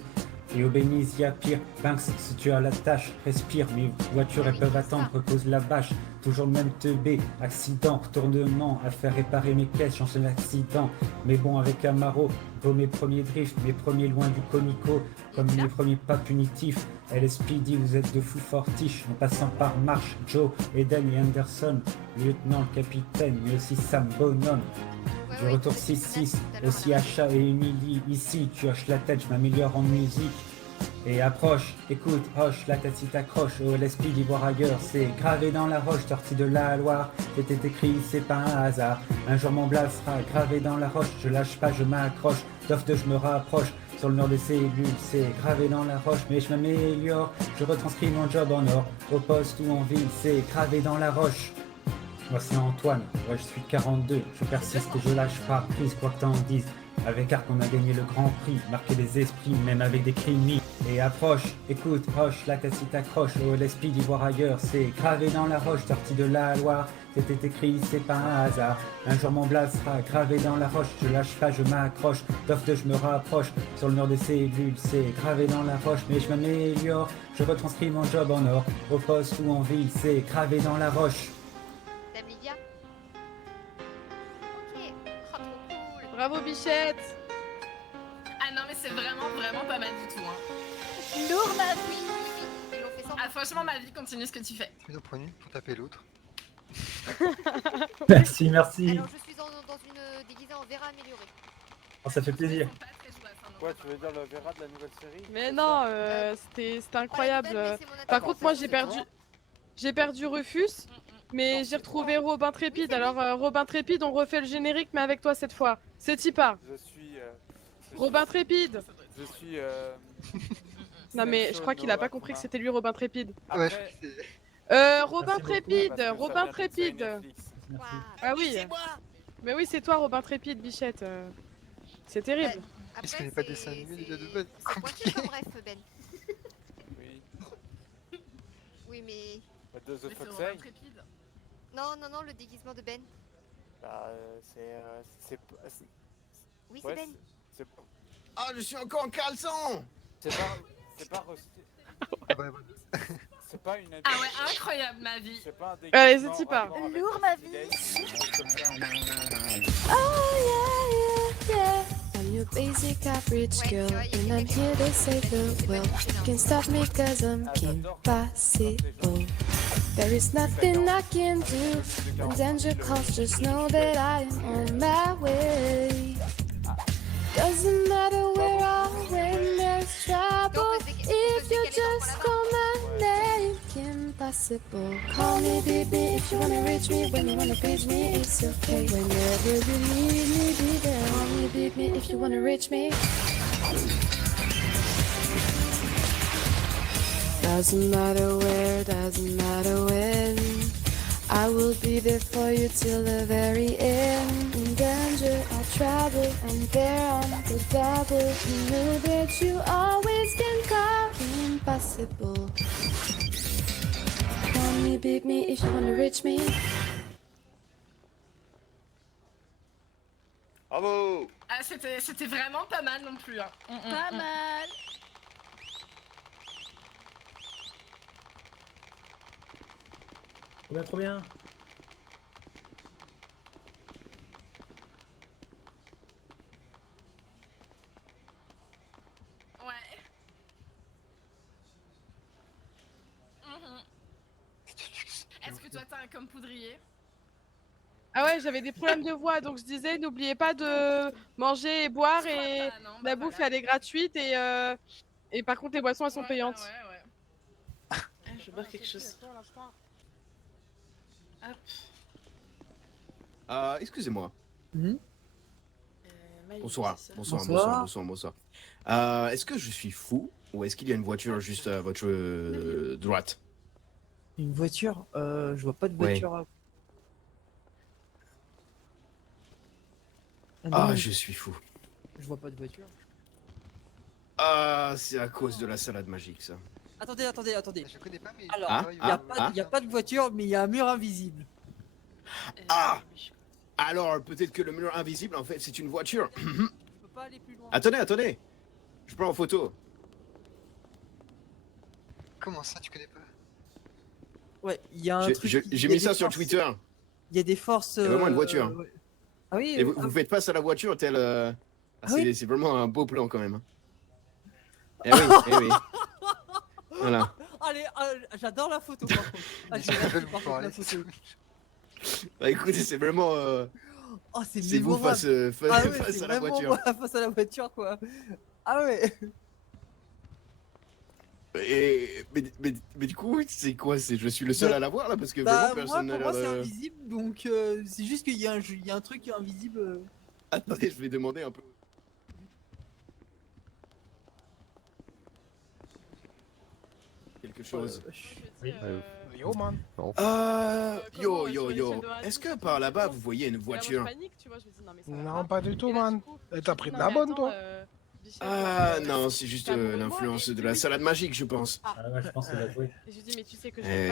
Et au Benize, y'a pire. Banks, si tu as la tâche, respire. Mes voitures, elles peuvent attendre, repose la bâche. Toujours le même teubé. Accident, retournement. À faire réparer mes caisses, chance d'accident. Mais bon, avec Amaro, beau mes premiers drifts, mes premiers loin du comico. Comme mes premiers pas punitifs. LSPD, vous êtes de fous fortiches. En passant par Marsh, Joe, Eden et Anderson. Lieutenant, le capitaine, mais aussi Sam Bonhomme. Je retourne 6-6, aussi Acha et Emily. Ici, tu hoches la tête, je m'améliore en musique. Et approche, écoute, hoche, la tête si t'accroche. Au LSP d'y voir ailleurs, c'est gravé dans la roche, sorti de la Loire. C'était écrit, c'est pas un hasard. Un jour mon blast sera gravé dans la roche. Je lâche pas, je m'accroche. D'oft je me rapproche. Sur le mur des cellules, c'est gravé dans la roche. Mais je m'améliore, je retranscris mon job en or. Au poste ou en ville, c'est gravé dans la roche. Moi c'est Antoine, ouais je suis 42, je persiste et je lâche pas prise quoi que t'en dises. Avec Arc on a gagné le grand prix, marqué les esprits même avec des crimis. Et approche, écoute, roche, la tacite accroche. Au LSP d'y voir ailleurs, c'est gravé dans la roche, sorti de la Loire. C'était écrit, c'est pas un hasard. Un jour mon blast sera gravé dans la roche. Je lâche pas, je m'accroche. D'oft je me rapproche. Sur le mur des cellules, c'est gravé dans la roche. Mais je m'améliore, je retranscris mon job en or. Au poste ou en ville, c'est gravé dans la roche. Bravo Bichette. Ah non mais c'est vraiment pas mal du tout hein. Lourd ma vie. Ah franchement ma vie, continue ce que tu fais. Plus au point nu, faut taper l'autre. Merci, merci. Alors je suis dans une déguisée en Vera améliorée. Oh, ça fait plaisir. Ouais, tu veux dire le Vera de la nouvelle série? Mais non, c'était incroyable. Par contre moi j'ai perdu Rufus. Mais j'ai retrouvé Robin Trépide. Alors Robin Trépide, on refait le générique mais avec toi cette fois. C'est Tipa. Robin Trépide. Je suis Non mais je crois qu'il a pas compris que c'était lui Robin Trépide. Ouais, Robin Trépide, Robin Trépide. Ah oui. Mais oui, c'est toi Robin Trépide, Bichette. C'est terrible. Est-ce qu'il n'y a pas de dessin animé déjà de base? C'est pointu comme bref, Ben. Oui. Oui mais... De The Foxey. Non, le déguisement de Ben. Bah, Oui, c'est Ben. Ah, je suis encore en caleçon. C'est pas c'est pas une... Ah ouais, incroyable ma vie. C'est pas un Allez, c'est Tipa. Lourd ma vie. Oh yeah, yeah. I'm your basic average girl, and I'm here to save the world. You can stop me cause I'm impossible. There is nothing I can do. When danger calls, just know that I am on my way. Doesn't matter where or when there's trouble. If you just call my name, impossible. Call me baby if you wanna reach me. When you wanna page me, it's okay. Whenever you need me, be there. Call me baby if you wanna reach me. Doesn't matter where, doesn't matter when. I will be there for you till the very end. In danger or trouble, I'm there on the double. You know that you always can call impossible. Call me, beat me if you wanna reach me. Bravo. Ah, c'était vraiment pas mal non plus. Hein. Pas mal. Trop bien. Ouais. Est-ce que toi t'as un comme poudrier? Ah ouais, j'avais des problèmes de voix, donc je disais, n'oubliez pas de manger et boire, et la bouffe elle est gratuite, et par contre les boissons elles sont payantes. Ouais. Je vais boire quelque chose. Hop. Excusez-moi. Bonsoir. Bonsoir. Est-ce que je suis fou ou est-ce qu'il y a une voiture juste à votre droite? Une voiture je vois pas de voiture. Ouais. Non, je suis fou. Je vois pas de voiture. C'est à cause de la salade magique, ça. Attendez. Je connais pas, mais. Alors, y a pas de voiture, mais il y a un mur invisible. Alors, peut-être que le mur invisible, en fait, c'est une voiture. Je peux pas aller plus loin. Attendez. Je prends en photo. Comment ça, tu connais pas? Ouais, il y a un truc. J'ai mis ça sur Twitter. Il y a des forces. Il y a vraiment une voiture. Ouais. Ah oui. Et vous faites face à la voiture, tel. C'est vraiment un beau plan quand même. Eh oui. Voilà. Allez, j'adore la photo par contre. La photo. Bah écoutez, c'est vraiment. C'est vous mémorable. face à la voiture. Moi, face à la voiture, quoi. Ah ouais. Mais du coup, c'est quoi? Je suis le seul à la voir là parce que vraiment personne n'a pour moi l'air c'est de. invisible, donc c'est juste qu'il y a un truc qui est invisible. Attendez, je vais demander un peu. Quelque chose. Yo man. Yo. Est-ce que par là-bas vous voyez une voiture? Non, pas du tout, man. T'as pris de la bonne, toi? Non, c'est juste l'influence de la salade magique, je pense. Ouais, je pense que ça va jouer.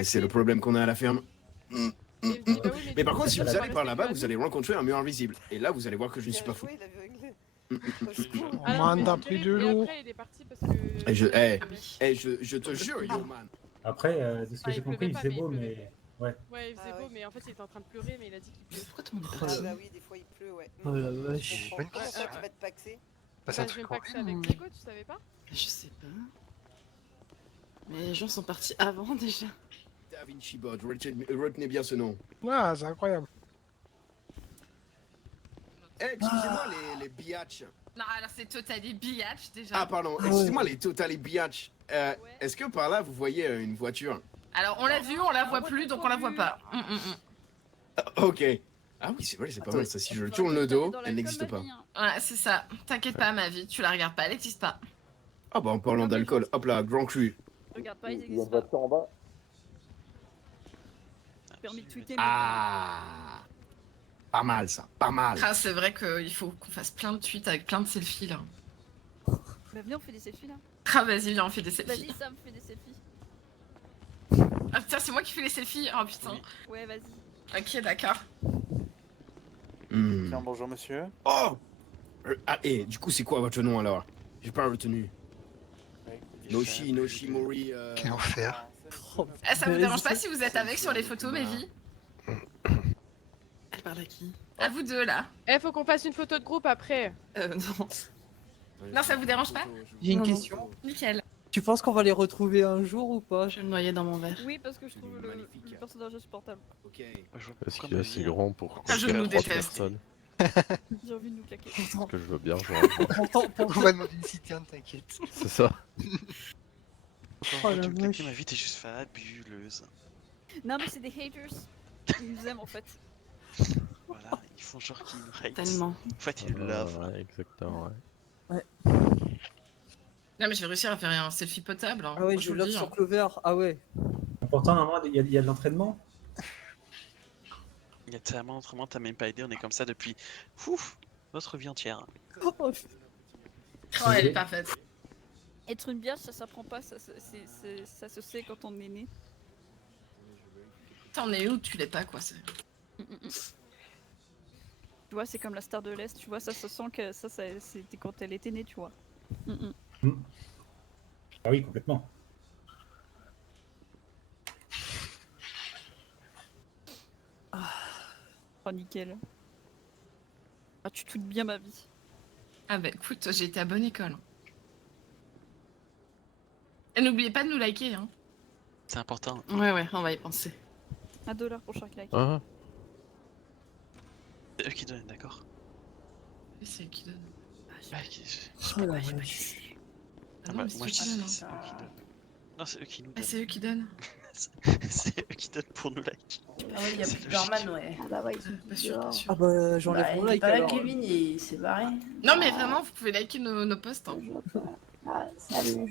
C'est le problème qu'on a à la ferme. Mais par contre, si vous allez par là-bas, vous allez rencontrer un mur invisible. Et là, vous allez voir que je ne suis pas fou. Man, t'as pris du loup. Je te jure, yo man. Après, de ce que j'ai compris, il faisait beau, mais. Ouais, il faisait beau, mais en fait il était en train de pleurer, mais il a dit qu'il pleut. Pourquoi tout le monde Ah bah oui, des fois il pleut, ouais. Oh la vache. Tu vas te paxer? Je vais me paxer avec Grégo, tu savais pas? Je sais pas. Mais les gens sont partis avant déjà. Da Vinci Bot, retenez bien ce nom. Ah, c'est incroyable. Excusez-moi les biatchs. Non, alors c'est Totally Biatch déjà. Ah pardon, excusez-moi les Totally Biatch. Est-ce que par là vous voyez une voiture? Alors on l'a vue, on la voit plus, donc on la voit pas. Ok. Ah oui, c'est vrai, c'est pas mal ça. Si je tourne le dos, elle n'existe pas. Ouais, c'est ça. T'inquiète pas, ma vie, tu la regardes pas, elle n'existe pas. Ah bah en parlant d'alcool, hop là, grand cru. Regarde pas, ils existent pas. en bas. Permis de tweeter, Pas mal ça, pas mal. Ah, c'est vrai qu'il faut qu'on fasse plein de tweets avec plein de selfies là. Bah venez, on fait des selfies là. Ah vas-y, viens, on fait des selfies. Vas-y, Sam, fais des selfies. Ah putain, c'est moi qui fais les selfies. Oh putain. Ouais, vas-y. Ok, d'accord. Tiens, bonjour monsieur. Oh et du coup, c'est quoi votre nom alors? J'ai pas retenu. Noshimori. Quel enfer. Ça vous dérange pas si vous êtes avec sur les photos, Mevi? Elle parle à qui? À vous deux là. Faut qu'on fasse une photo de groupe après. Non. Non, ça vous dérange pas? J'ai une question. Nickel. Tu penses qu'on va les retrouver un jour ou pas? Je vais me noyer dans mon verre. Oui, parce que je trouve le personnage insupportable. Ok. Est-ce qu'il est assez grand pour je nous déteste. personnes? J'ai envie de nous claquer. Parce que je veux bien jouer. On va demander une citerne, t'inquiète. C'est ça. Oh la vache. Ma vie, t'es juste fabuleuse. Non, mais c'est des haters. Ils nous aiment en fait. Voilà, ils font genre qu'ils nous hate. Tellement. En fait, ils nous love. Ouais, exactement, ouais. Non, mais je vais réussir à faire un selfie potable. Hein. Ah ouais, moi, je vous love le dis, sur hein. Clover. Ah ouais. Pourtant, normalement, il y a de l'entraînement. Il y a tellement autrement, t'as même pas idée, on est comme ça depuis notre vie entière. Oh, elle est parfaite. Être une biatch, ça s'apprend pas, ça se sait quand on est né. T'en es où? Tu l'es pas, quoi. Tu vois, c'est comme la star de l'Est, tu vois, ça se sent que ça c'était quand elle était née, tu vois. Ah oui, complètement. Oh, nickel. Ah, tu te doutes bien ma vie. Ah bah écoute, j'ai été à bonne école. Et n'oubliez pas de nous liker, hein. C'est important. Ouais, on va y penser. $1 pour chaque like. Ah. C'est eux qui donnent, d'accord. Oui, c'est eux qui donnent. Moi je dis c'est eux qui donnent. Non, c'est eux qui nous donnent. C'est eux qui donnent. C'est eux qui donnent pour nous like. Ah ouais, y'a plus de barman, ouais. Ah bah ouais, ils sont pas sûr. Ah bah j'enlève mon like pas là, alors. Kevin, il s'est barré. Non mais vraiment, vous pouvez liker nos posts. Hein. Ah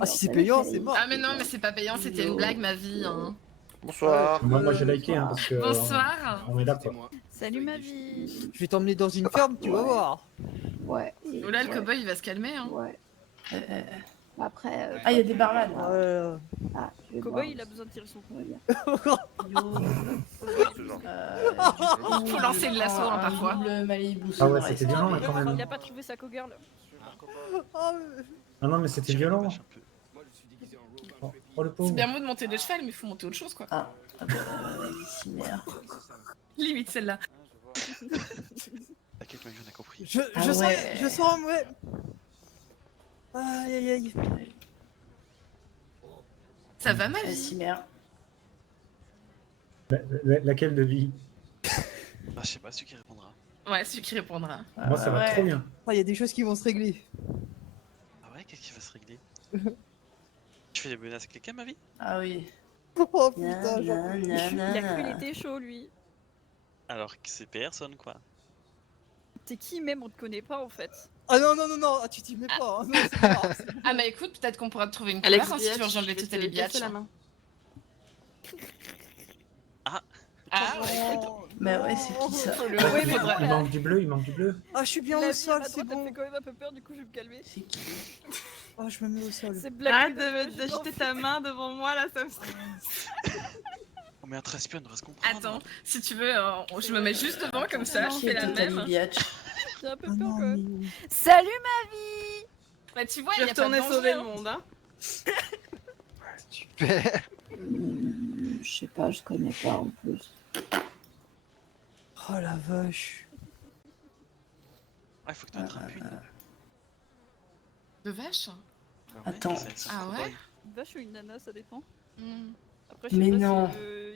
si c'est payant, c'est mort. Ah mais non, mais c'est pas payant, c'était une blague, ma vie. Hein. Bonsoir. Moi j'ai liké hein, parce que. Bonsoir. On est là quoi. Salut ma vie. Je vais t'emmener dans une ferme, tu vas voir. Ouais. Oh là, le cowboy il va se calmer. Hein. Ouais. Après. Ah, il y a des barman. Cowboy, il a besoin de tirer son coup. Faut lancer le lasso hein, parfois. Ah ouais, c'était violent là quand même. Il a pas trouvé sa co-girl. Ah non, mais c'était violent. Oh le pauvre. C'est bien beau de monter de cheval, mais il faut monter autre chose quoi. Limite celle-là. T'inquiète, on a compris. Je sens, ouais. Aïe aïe aïe. Ça va ma vie? Laquelle de vie? Ah, je sais pas, celui qui répondra. Ouais, celui qui répondra. Moi ça va trop bien. Il y a des choses qui vont se régler. Ah ouais, qu'est-ce qui va se régler? Tu fais des menaces à quelqu'un, ma vie? Ah oui. Oh putain, Il a cru qu'il était chaud lui. Alors que c'est personne, quoi. T'es qui même, on te connaît pas en fait. Ah non, ah, tu t'y mets pas. Hein. Non, c'est pas grave. Ah bah écoute, peut-être qu'on pourra te trouver une Alex couleur hein, si tu veux rejoindre les Total Biatch. Ah ouais, écoute. Mais ouais, c'est qui ça? Il manque du bleu, il manque du bleu. Ah, je suis bien au sol, c'est bon. Ça fait quand même un peu peur, du coup je vais me calmer. C'est qui? Oh, je me mets au sol. Arrête d'agiter ta main devant moi là, ça me stresse. On met un traspion, on va se comprendre. Attends, si tu veux, je me mets juste devant comme ça, je fais la même. J'ai un peu peur quand même. Salut ma vie. Bah tu vois, Je il y a pas de retourner danger, sauver hein. le monde, hein. Super. Je sais pas, je connais pas en plus. Oh la vache. Ah, il faut que tu attrapes une. De vache? Attends. Ah ouais? Une vache ou une nana, ça dépend. Après, Mais non.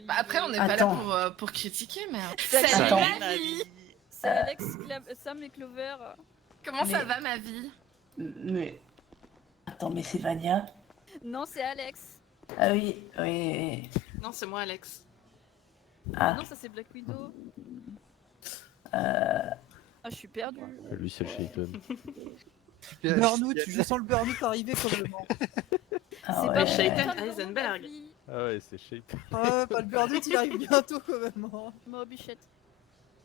Bah après, on n'est pas là pour critiquer, mais. Salut Attends. ma vie. C'est Alex, Sam et Clover. Comment ça va ma vie? Mais. Attends, mais c'est Vania? Non, c'est Alex. Ah oui, oui. Non, c'est moi, Alex. Ah. Non, ça c'est Black Widow. Ah, je suis perdu. Lui, c'est Shayton. Burnout, je sens le burnout arriver probablement. Ah pas Shayton Heisenberg. Ah ouais, c'est Shayton. Ah, pas le burnout, il arrive bientôt quand même. Hein. Moi, bichette.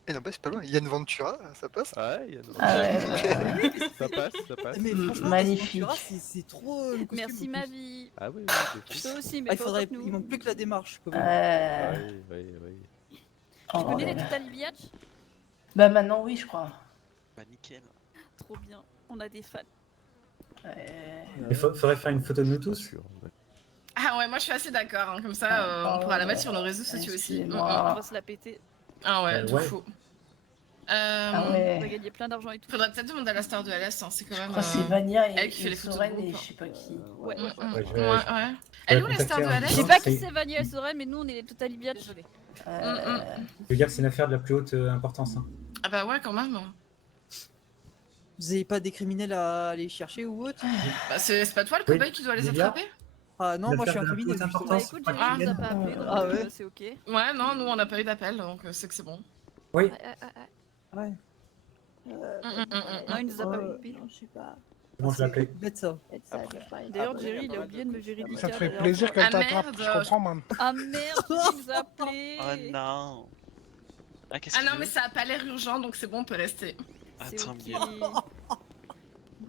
Et non, bah c'est pas loin. Yann Ventura, ça passe. Ouais, Yann ouais. Ça passe. Mais franchement, magnifique. C'est trop le costume. Merci ma vie. Ah oui, Toi aussi, mais il manque plus que la démarche. Quand même. Oui. Tu connais les Total Biatch? Bah maintenant oui, je crois. Bah nickel. Trop bien, on a des fans. Il faudrait faire une photo de nous tous. Ah ouais, moi je suis assez d'accord, hein. Comme ça on pourra la mettre sur nos réseaux sociaux aussi. On va se la péter. Ah ouais, tout faux. Ah ouais. On va gagner plein d'argent et tout. Faudrait peut-être demander à la star de LS, hein. C'est quand même. Je crois que c'est Vania elle qui fait les et photos Soren de et groupe. je sais pas qui. Ouais. Elle est où la star de LS? Je sais pas qui c'est Vania et Soren, mais nous on est les Total Biatch. Désolé. Je veux dire que c'est une affaire de la plus haute importance. Hein. Ah bah ouais, quand même. Vous avez pas des criminels à aller chercher ou autre? Bah c'est pas toi le cowboy qui doit les attraper? Ah non, moi je suis un criminel. Bah écoute, Jerry nous a pas appelé, donc c'est ok. Ouais, non, nous on n'a pas eu d'appel, donc c'est que c'est bon. Oui. Ouais. Non, il nous a pas appelé. Je sais pas. Bon, je l'ai appelé. Bête ça. D'ailleurs, Jerry, il a oublié de me vérifier. Ça te fait plaisir qu'elle t'attrape, je comprends, man. Ah merde, il nous a appelé. Oh non. Ah, qu'est-ce Ah qu'il non, mais veut ça a pas l'air urgent, donc c'est bon, on peut rester. Attends, ok. Miguel.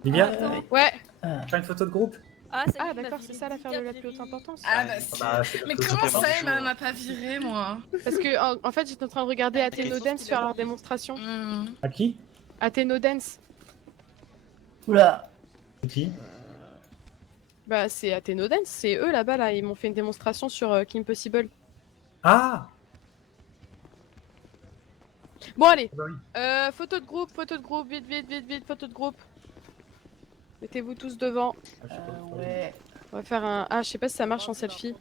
Livia, Ouais. faire une photo de groupe. Ah, Ah d'accord, c'est ça l'affaire de la plus haute importance. Ah bah Bah, si. c'est Mais le comment photo ça, du elle jour. m'a pas viré, moi? Parce que en fait, j'étais en train de regarder Athénodance faire leur démonstration. À qui? Athénodance. Oula. C'est qui? Bah c'est Athénodance, c'est eux là-bas là, ils m'ont fait une démonstration sur Kim Possible. Ah! Bon allez, Ah bah oui. photo de groupe, vite, photo de groupe. Mettez-vous tous devant. Ouais. On va faire un... Ah, je sais pas si ça marche en selfie.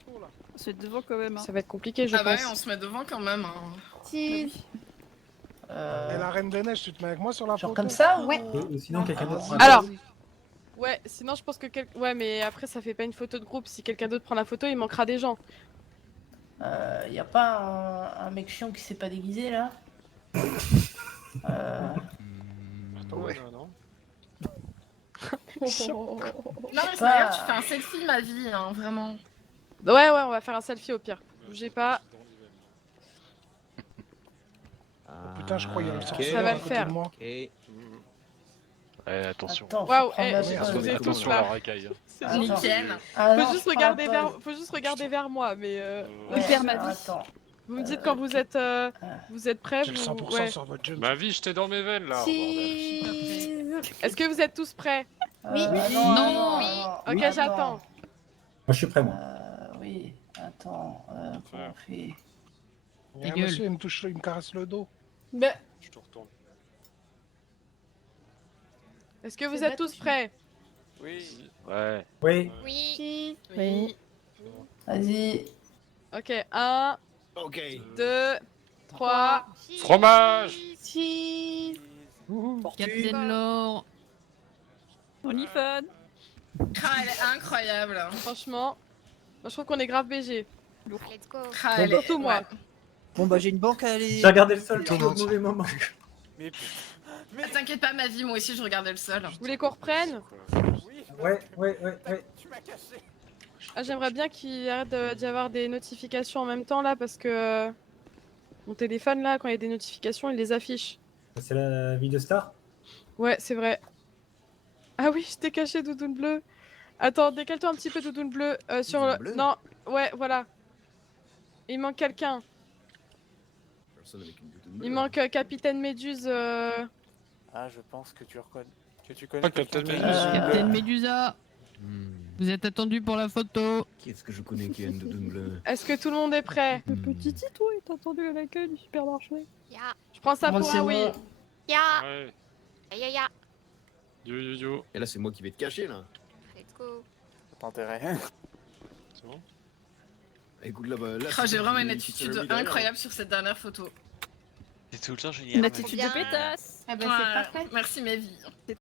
On se met devant quand même. Hein. Ça va être compliqué, je Ah bah pense. ouais, on se met devant quand même. Hein. Si. Et la Reine des Neiges, tu te mets avec moi sur la photo? Genre comme ça? Ouais. Ou sinon, quelqu'un d'autre. Alors, ouais, sinon je pense que... Ouais, mais après ça fait pas une photo de groupe. Si quelqu'un d'autre prend la photo, il manquera des gens. Y a pas un mec chiant qui s'est pas déguisé là? Ouais. Non, mais c'est pas grave, tu fais un selfie, ma vie, hein, vraiment. Ouais, on va faire un selfie au pire. Bougez pas. Putain, je crois qu'il y a le sorcier Ça va à le côté faire. de moi. Attention. Attends, faut Waouh, prendre la- vous êtes tous Attention à la là. racaille. hein. C'est Attends. nickel. Ah non, Faut juste je prends la regarder vers moi, mais... Ouais, Père ma vie. attends. Vous me dites quand vous êtes prêts. J'ai le vous- 100% ouais. sur votre jump. Ma vie, j'étais dans mes veines là. Est-ce que vous êtes tous prêts? Oui. Non. Ok, j'attends. Moi, je suis prêt, moi. Oui, attends, comment on fait? Il y a un gueule. monsieur, il me caresse le dos. Mais... Je te retourne. Est-ce que vous êtes tous prêts? Oui. Ouais. Oui. Oui. Oui. Vas-y. Ok, 1, Ok. 2, 3... Fromage. Cheese. Captain Lore. On y fun. Ah, elle est incroyable. Hein. Franchement, moi je trouve qu'on est grave BG. Let's go. Ah, elle est... Surtout moi. ouais. Bon bah j'ai une banque à aller. J'ai regardé le sol tout au mauvais moment. Ah, t'inquiète pas, ma vie, moi aussi je regardais le sol. Vous voulez qu'on reprenne? Ouais. Ah, j'aimerais bien qu'il arrête d'y avoir des notifications en même temps là parce que mon téléphone là, quand il y a des notifications, il les affiche. C'est la vie de star? Ouais, c'est vrai. Ah oui, je t'ai caché, Doudoune Bleue. Attends, décale-toi un petit peu, Doudoune Bleue. Sur le... Bleu Non, ouais, voilà. Il manque quelqu'un. Personne avec une doudoune bleue. Il manque Capitaine Méduse. Ah, je pense que tu connais. Pas Captain Méduse. Captain Medusa. Vous êtes attendu pour la photo. Qui est-ce que je connais qui a une doudoune bleue? Est-ce que tout le monde est prêt? Le petit titre, il t'a attendu à l'accueil du supermarché. Je prends ça Moi, pour c'est un oui. bon. Ouais. Ya. Yo. Et là, c'est moi qui vais te cacher là. Let's go. Pas intérêt. C'est bon? Écoute là, là Oh, j'ai vraiment une c'est attitude le derrière. incroyable sur cette dernière photo. C'est tout le temps génial. Une ma attitude vie. de pétasse. Ah bah Ouais, c'est parfait. merci, ma vie.